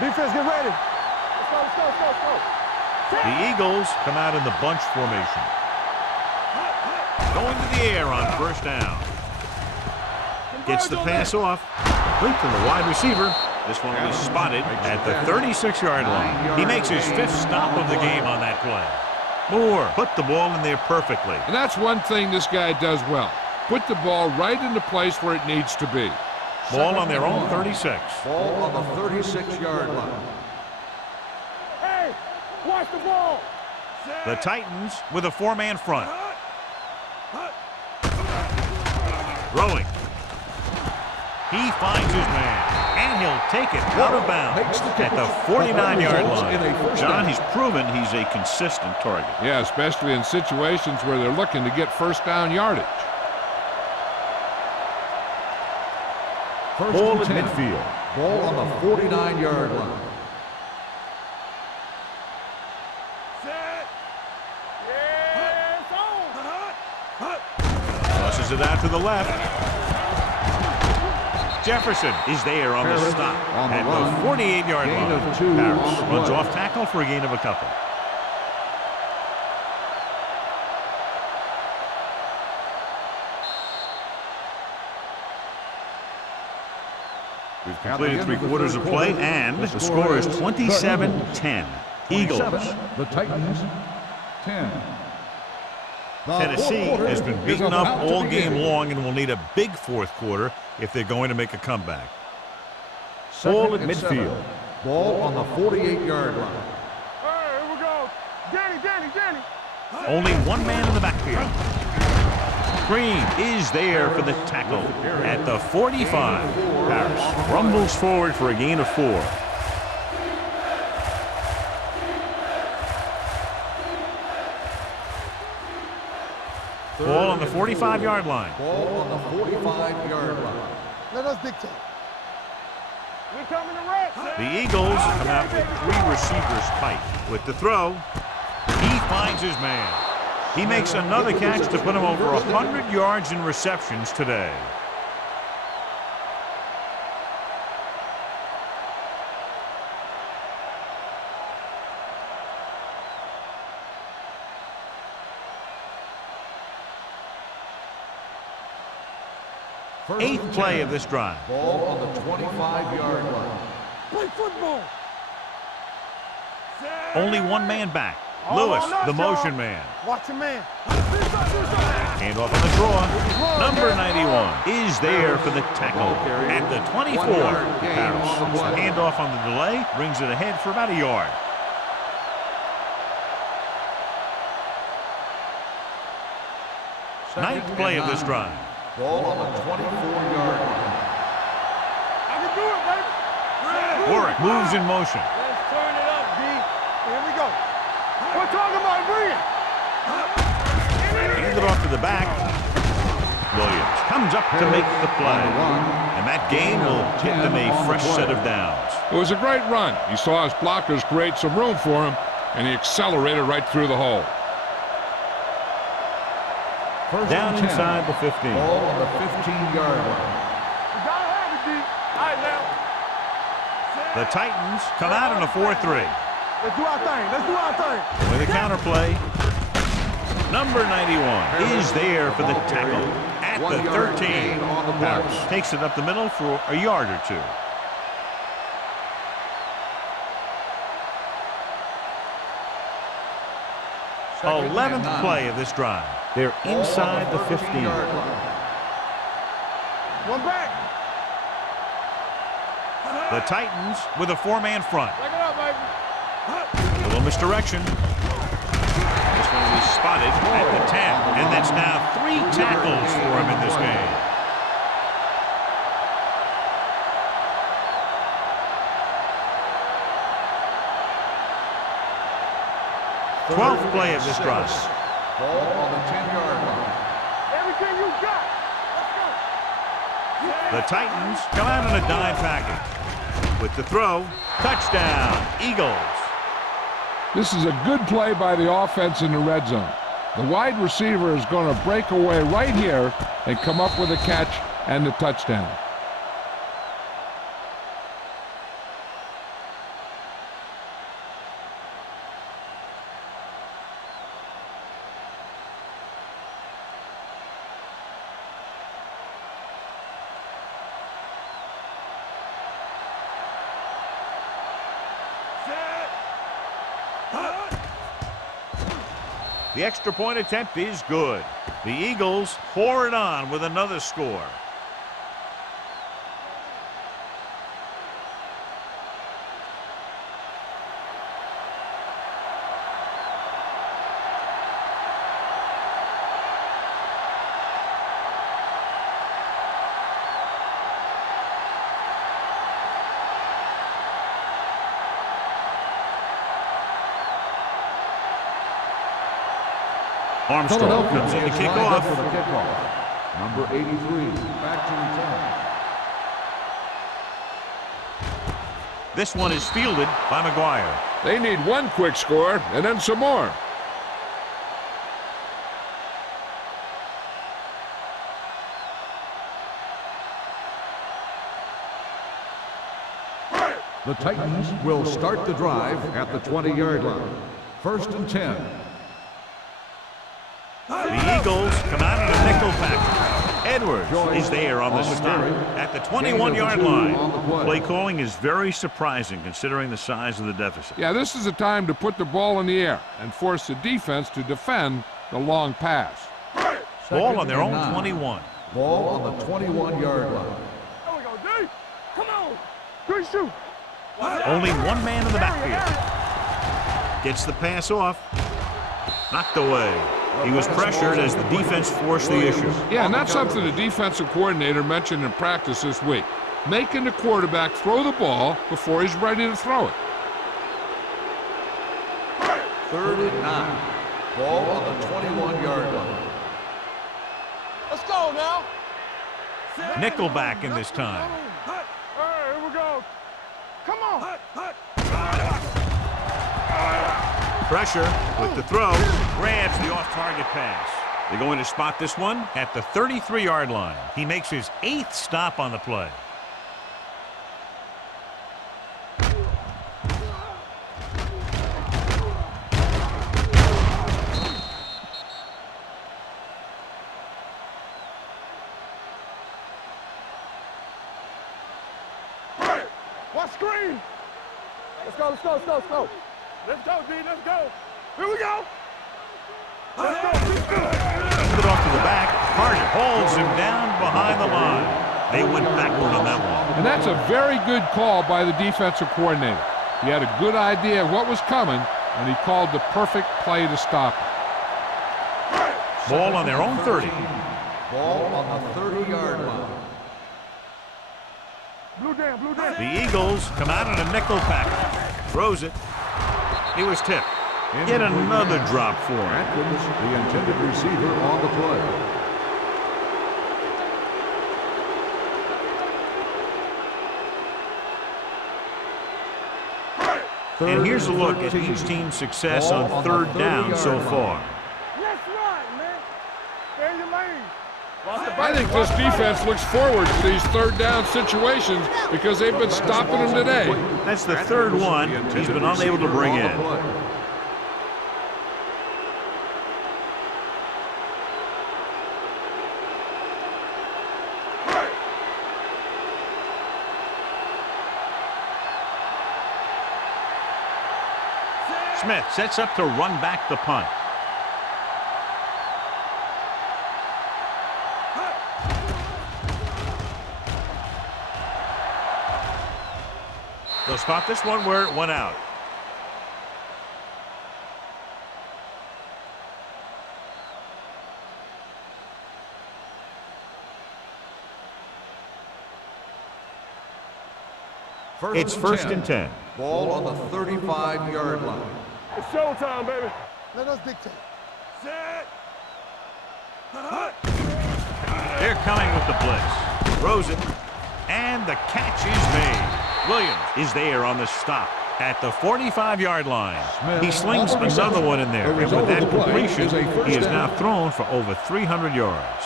Defense, get ready. Let's go, let's go, let's go, let's go. The Eagles come out in the bunch formation. Going to the air on first down. Gets the pass off. Complete to the wide receiver. This one was spotted at the 36-yard line. He makes his 5th stop of the game on that play. Moore put the ball in there perfectly. And that's one thing this guy does well. Put the ball right in the place where it needs to be. Ball on their own 36. Ball on the 36-yard line. Hey, watch the ball. The Titans with a four-man front. Throwing. He finds his man, and he'll take it out of bounds at the 49-yard line. John, he's proven he's a consistent target. Yeah, especially in situations where they're looking to get first down yardage. Ball at midfield. Ball on the 49-yard line. Yeah, it's on. Tosses it out to the left. Jefferson is there on the stop at the 48-yard line. Gain of 2 Harris on the runs play. off tackle for a gain of a couple. We've completed 3 quarters of play, and the score is 27-10. Eagles. The Titans, 10. Tennessee has been beaten up all game long and will need a big fourth quarter if they're going to make a comeback. Ball at midfield. Ball on the 48-yard line. Hey, here we go. Danny. Only one man in the backfield. Green is there for the tackle at the 45. Harris rumbles forward for a gain of 4. Ball on the 45-yard line. Ball on the 45-yard line. Let us dictate. We coming to wreck. The Eagles come out with 3 receivers tight. With the throw, He finds his man. He makes another catch to put him over 100 yards in receptions today. Eighth play of this drive. Ball on the 25-yard line. Play football. Only one man back. Lewis, the motion man. Watch your man. Hand off on the draw. Number 91 is there for the tackle at the 24. Harris. Hand off on the delay. Brings it ahead for about a yard. Ninth play of this drive. Ball on the 24-yard line. I can do it, baby. Warwick moves in motion. Let's turn it up, D. Here we go. We're talking about bringing. Hand it off to the back. Williams comes up to make the play. And that gain will get them a fresh set of downs. It was a great run. He saw his blockers create some room for him, and he accelerated right through the hole. Down inside the 15. Ball on the 15-yard line. You gotta have it, D. All right, now. The Titans come out in a 4-3. Let's do our thing. Let's do our thing. With a counterplay. Number 91 is there for the tackle at the 13. Harris takes it up the middle for a yard or two. Second 11th play of this drive. They're inside the 15. One back. The Titans with a four-man front. Back it up, baby. A little misdirection. This one was spotted at the 10. And that's now 3 tackles for him in this game. Twelfth play of this drive. Ball on the 10-yard line. Everything you got. Let's go. The Titans come out in a dime package. With the throw, touchdown, Eagles. This is a good play by the offense in the red zone. The wide receiver is going to break away right here and come up with a catch and the touchdown. The extra point attempt is good. The Eagles pour it on with another score. Armstrong comes in to kick off. Number 83, back to return. This one is fielded by McGuire. They need one quick score and then some more. The Titans will start the drive at the 20-yard line. First and 10. The Eagles come out in a nickel package. Edwards is there on the stop at the 21-yard line. Play calling is very surprising considering the size of the deficit. Yeah, this is a time to put the ball in the air and force the defense to defend the long pass. Ball on their own 21. Ball on the 21-yard line. There we go, D. Come on. Good shoot. Only one man in the backfield. Gets the pass off. Knocked away. He was pressured as the defense forced the issue. Yeah, and that's something the defensive coordinator mentioned in practice this week. Making the quarterback throw the ball before he's ready to throw it. Third and 9. Ball on the 21-yard line. Let's go now. Nickelback in this time. All right, here we go. Come on. Pressure with the throw. Grabs the off-target pass. They're going to spot this one at the 33-yard line. He makes his 8th stop on the play. What screen? Let's go, let's go, let's go, let's go. Let's go, D, let's go. Here we go. Let's go, let's go. Put it off to the back. Carter holds him down behind the line. They went backward on that one. And that's a very good call by the defensive coordinator. He had a good idea of what was coming, and he called the perfect play to stop it. Ball on their own 30. Ball on the 30-yard line. Blue down, blue down. The Eagles come out in a nickel package. Throws it. He was tipped. Yet another drop for him. Atkins, the intended receiver on the play. And here's a look at each team's success on third down so far. Let's run, man. Stay in your lane. I think this defense looks forward to these third down situations because they've been stopping them today. That's the third one he's been unable to bring in. Smith sets up to run back the punt. They'll spot this one where it went out. It's first and 10. Ball on the 35-yard line. It's showtime, baby. Let us dictate. Set. They're coming with the blitz. Throws it. And the catch is made. Williams is there on the stop at the 45-yard line. He slings another one in there. And with that completion, he is now thrown for over 300 yards.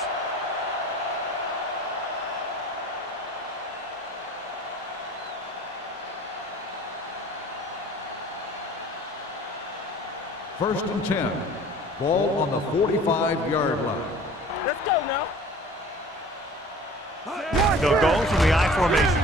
First and 10. Ball on the 45-yard line. Let's go now. They'll go from the I formation.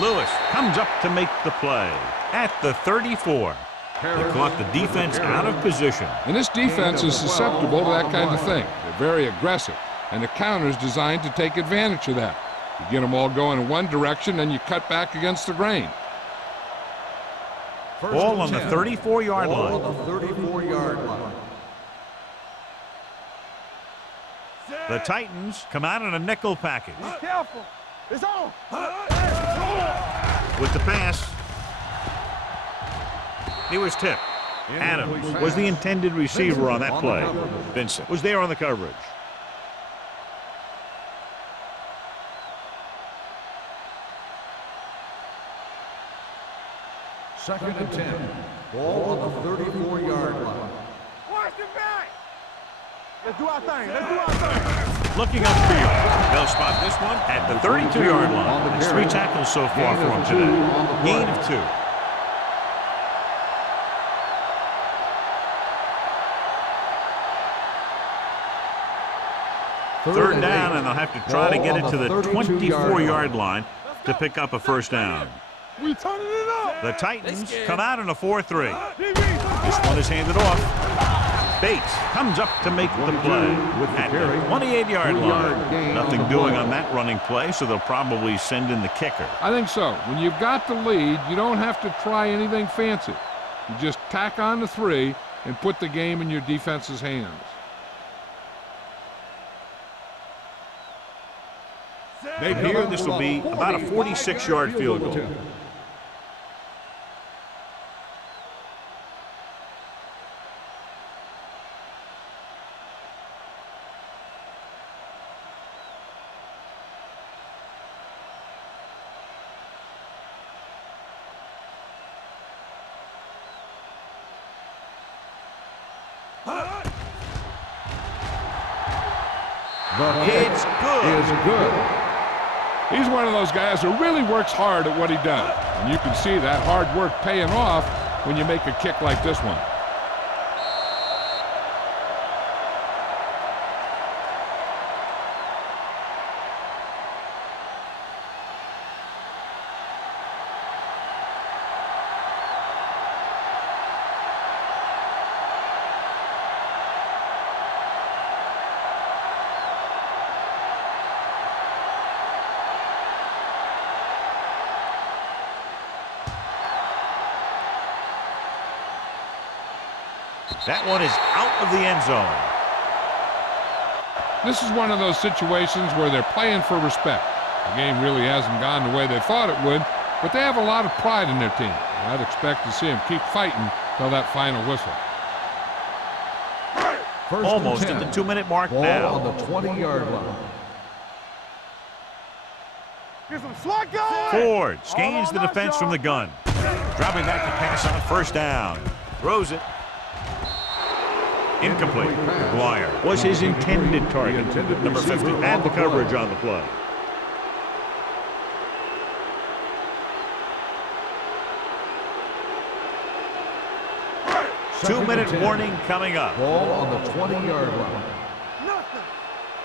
Lewis comes up to make the play at the 34. They caught the defense out of position. And this defense is susceptible to that kind of thing. They're very aggressive, and the counter is designed to take advantage of that. You get them all going in one direction, and you cut back against the grain. Ball on the 34-yard line. Ball on the 34-yard line. The Titans come out in a nickel package. Be careful. It's on. With the pass, he was tipped. Adams was the intended receiver on that play. Vincent was there on the coverage. Second and 10. Ball on the 34-yard line. Watch the back. Let's do our thing. Let's do our thing. Looking upfield, they'll spot this one at the 32-yard line. It's 3 tackles so far for him today. Gain of 2. Third down, and they'll have to try to get it to the 24-yard line to pick up a first down. We turning it up. The Titans come out in a 4-3. This one is handed off. Bates comes up to make the play at the 28-yard line. Nothing doing on that running play, so they'll probably send in the kicker. I think so. When you've got the lead, you don't have to try anything fancy. You just tack on the 3 and put the game in your defense's hands. Here, this will be about a 46-yard field goal. The kick It's good. is good. He's one of those guys who really works hard at what he does. And you can see that hard work paying off when you make a kick like this one. That one is out of the end zone. This is one of those situations where they're playing for respect. The game really hasn't gone the way they thought it would, but they have a lot of pride in their team. I'd expect to see them keep fighting till that final whistle. First Almost and 10. at the 2-minute mark Ball now. on the 20-yard line. Get some slot going. Ford gains the defense from the gun. Dropping back to pass on first down. Throws it. Incomplete. Dwyer was his intended target. Number 50 had the coverage on the play. Two-minute warning coming up. Ball on the 20-yard line. Nothing.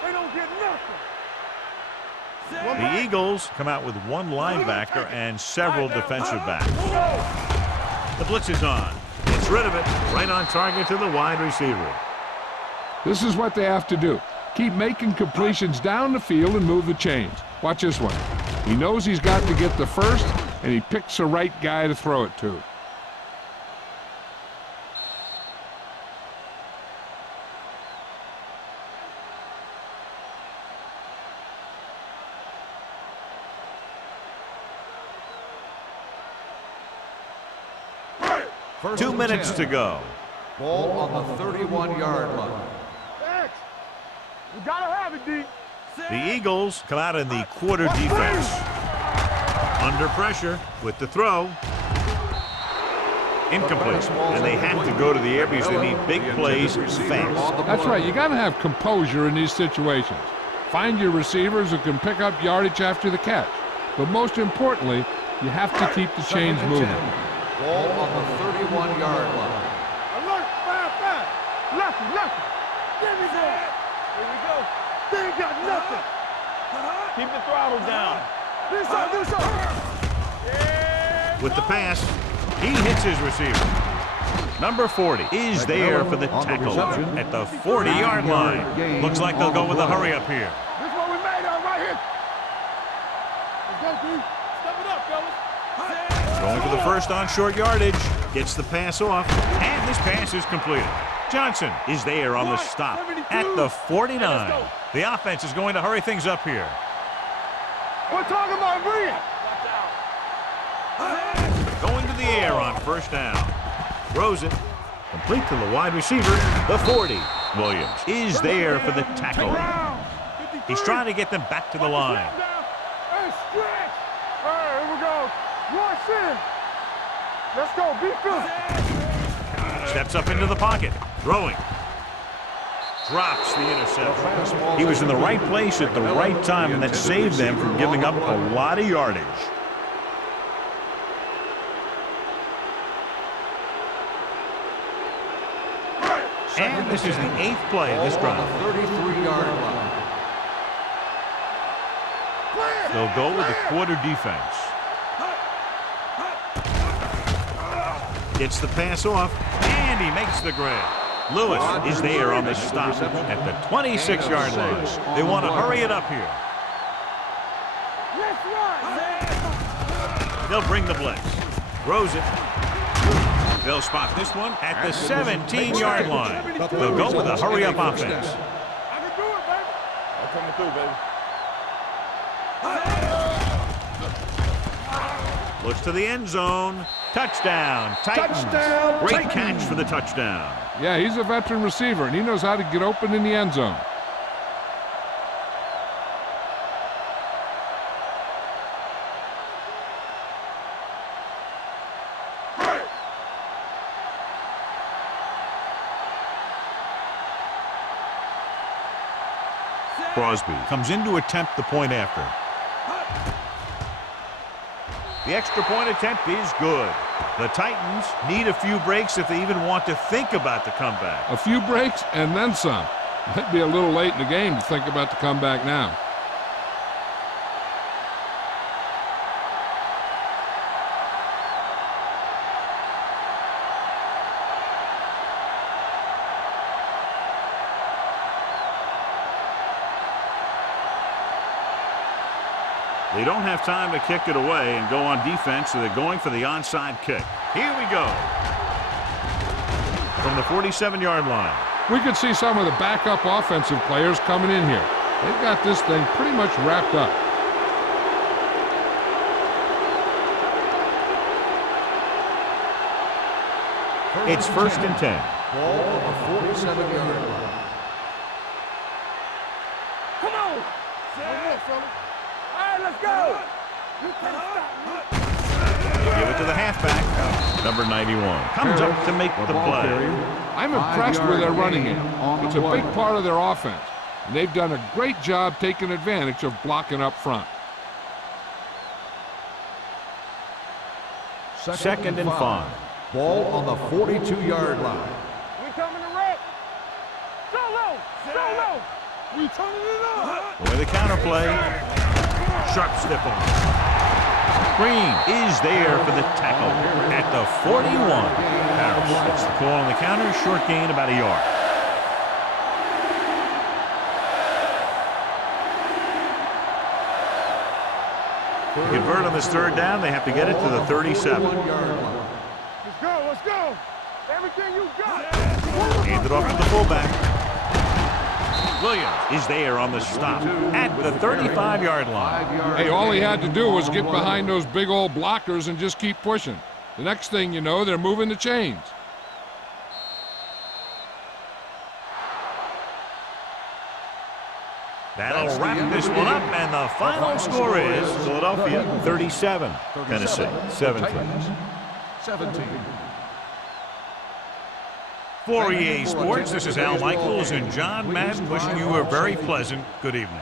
They don't get nothing. The Eagles come out with one linebacker and several defensive backs. The blitz is on. Gets rid of it. Right on target to the wide receiver. This is what they have to do. Keep making completions down the field and move the chains. Watch this one. He knows he's got to get the first, and he picks the right guy to throw it to. First 2 and minutes 10. to go. Ball on the 31-yard line. X. You gotta have it, D. The Eagles come out in the quarter defense. Under pressure with the throw. Incomplete. And they have to go to the air because they need big plays fast. That's right. You got to have composure in these situations. Find your receivers who can pick up yardage after the catch. But most importantly, you have to keep the chains Second and moving. 10. Ball on the 31-yard line. Alert, fast. Lefty. Give me that. Here we go. They ain't got nothing. Keep the throttle down. This up. With the pass, he hits his receiver. Number 40 is there for the tackle at the 40-yard line. Looks like they'll go with a hurry up here. This is what we made of right here. Let's go, D. Step it up, fellas. Going for the first on short yardage. Gets the pass off, and this pass is completed. Johnson is there on the stop at the 49. The offense is going to hurry things up here. We're talking about Bree. Going to the air on first down. Throws it. Complete to the wide receiver, the 40. Williams is there for the tackle. He's trying to get them back to the line. Hey, stretch. All right, here we go. Rush in. Let's go. Be good. Steps up into the pocket. Throwing. Drops the interception. He was in the right place at the right time, and that saved them from giving up a lot of yardage. And this is the 8th play of this drive. 33-yard line. They'll go with the quarter defense. Gets the pass off, and he makes the grab. Lewis is there on the stop at the 26-yard line. They want to hurry it up here. They'll bring the blitz. Throws it. They'll spot this one at the 17-yard line. They'll go with a hurry-up offense. I can do it, baby. I'm coming through, baby. Looks to the end zone. Touchdown, Titans. Touchdown, Great Titans. catch for the touchdown. Yeah, he's a veteran receiver, and he knows how to get open in the end zone. Crosby comes in to attempt the point after. The extra point attempt is good. The Titans need a few breaks if they even want to think about the comeback. A few breaks and then some. Might be a little late in the game to think about the comeback now. They don't have time to kick it away and go on defense, so they're going for the onside kick. Here we go. From the 47-yard line. We could see some of the backup offensive players coming in here. They've got this thing pretty much wrapped up. It's 1st and 10. Ball on the 47-yard line. Come on. All right, let's go. You can't stop me. Give it to the halfback. Number 91 comes up to make the play. I'm impressed with their running game. It's a big part of their offense, and they've done a great job taking advantage of blocking up front. 2nd and 5. Ball on the 42-yard line. We coming to wreck. Solo. Solo. We turning it up. With the counterplay. Sharp stiff arm. Green is there for the tackle at the 41. Harris gets the call on the counter. Short gain about a yard. To convert on this 3rd down, they have to get it to the 37. Let's go. Let's go. Everything you got. Hand it off to the fullback. Williams is there on the stop at the 35-yard line. Hey, all he had to do was get behind those big old blockers and just keep pushing. The next thing you know, they're moving the chains. That'll wrap this one up, and the final score is Philadelphia 37, Tennessee 17. 17. For EA Sports, this is Al Michaels and John Madden wishing you a very pleasant good evening.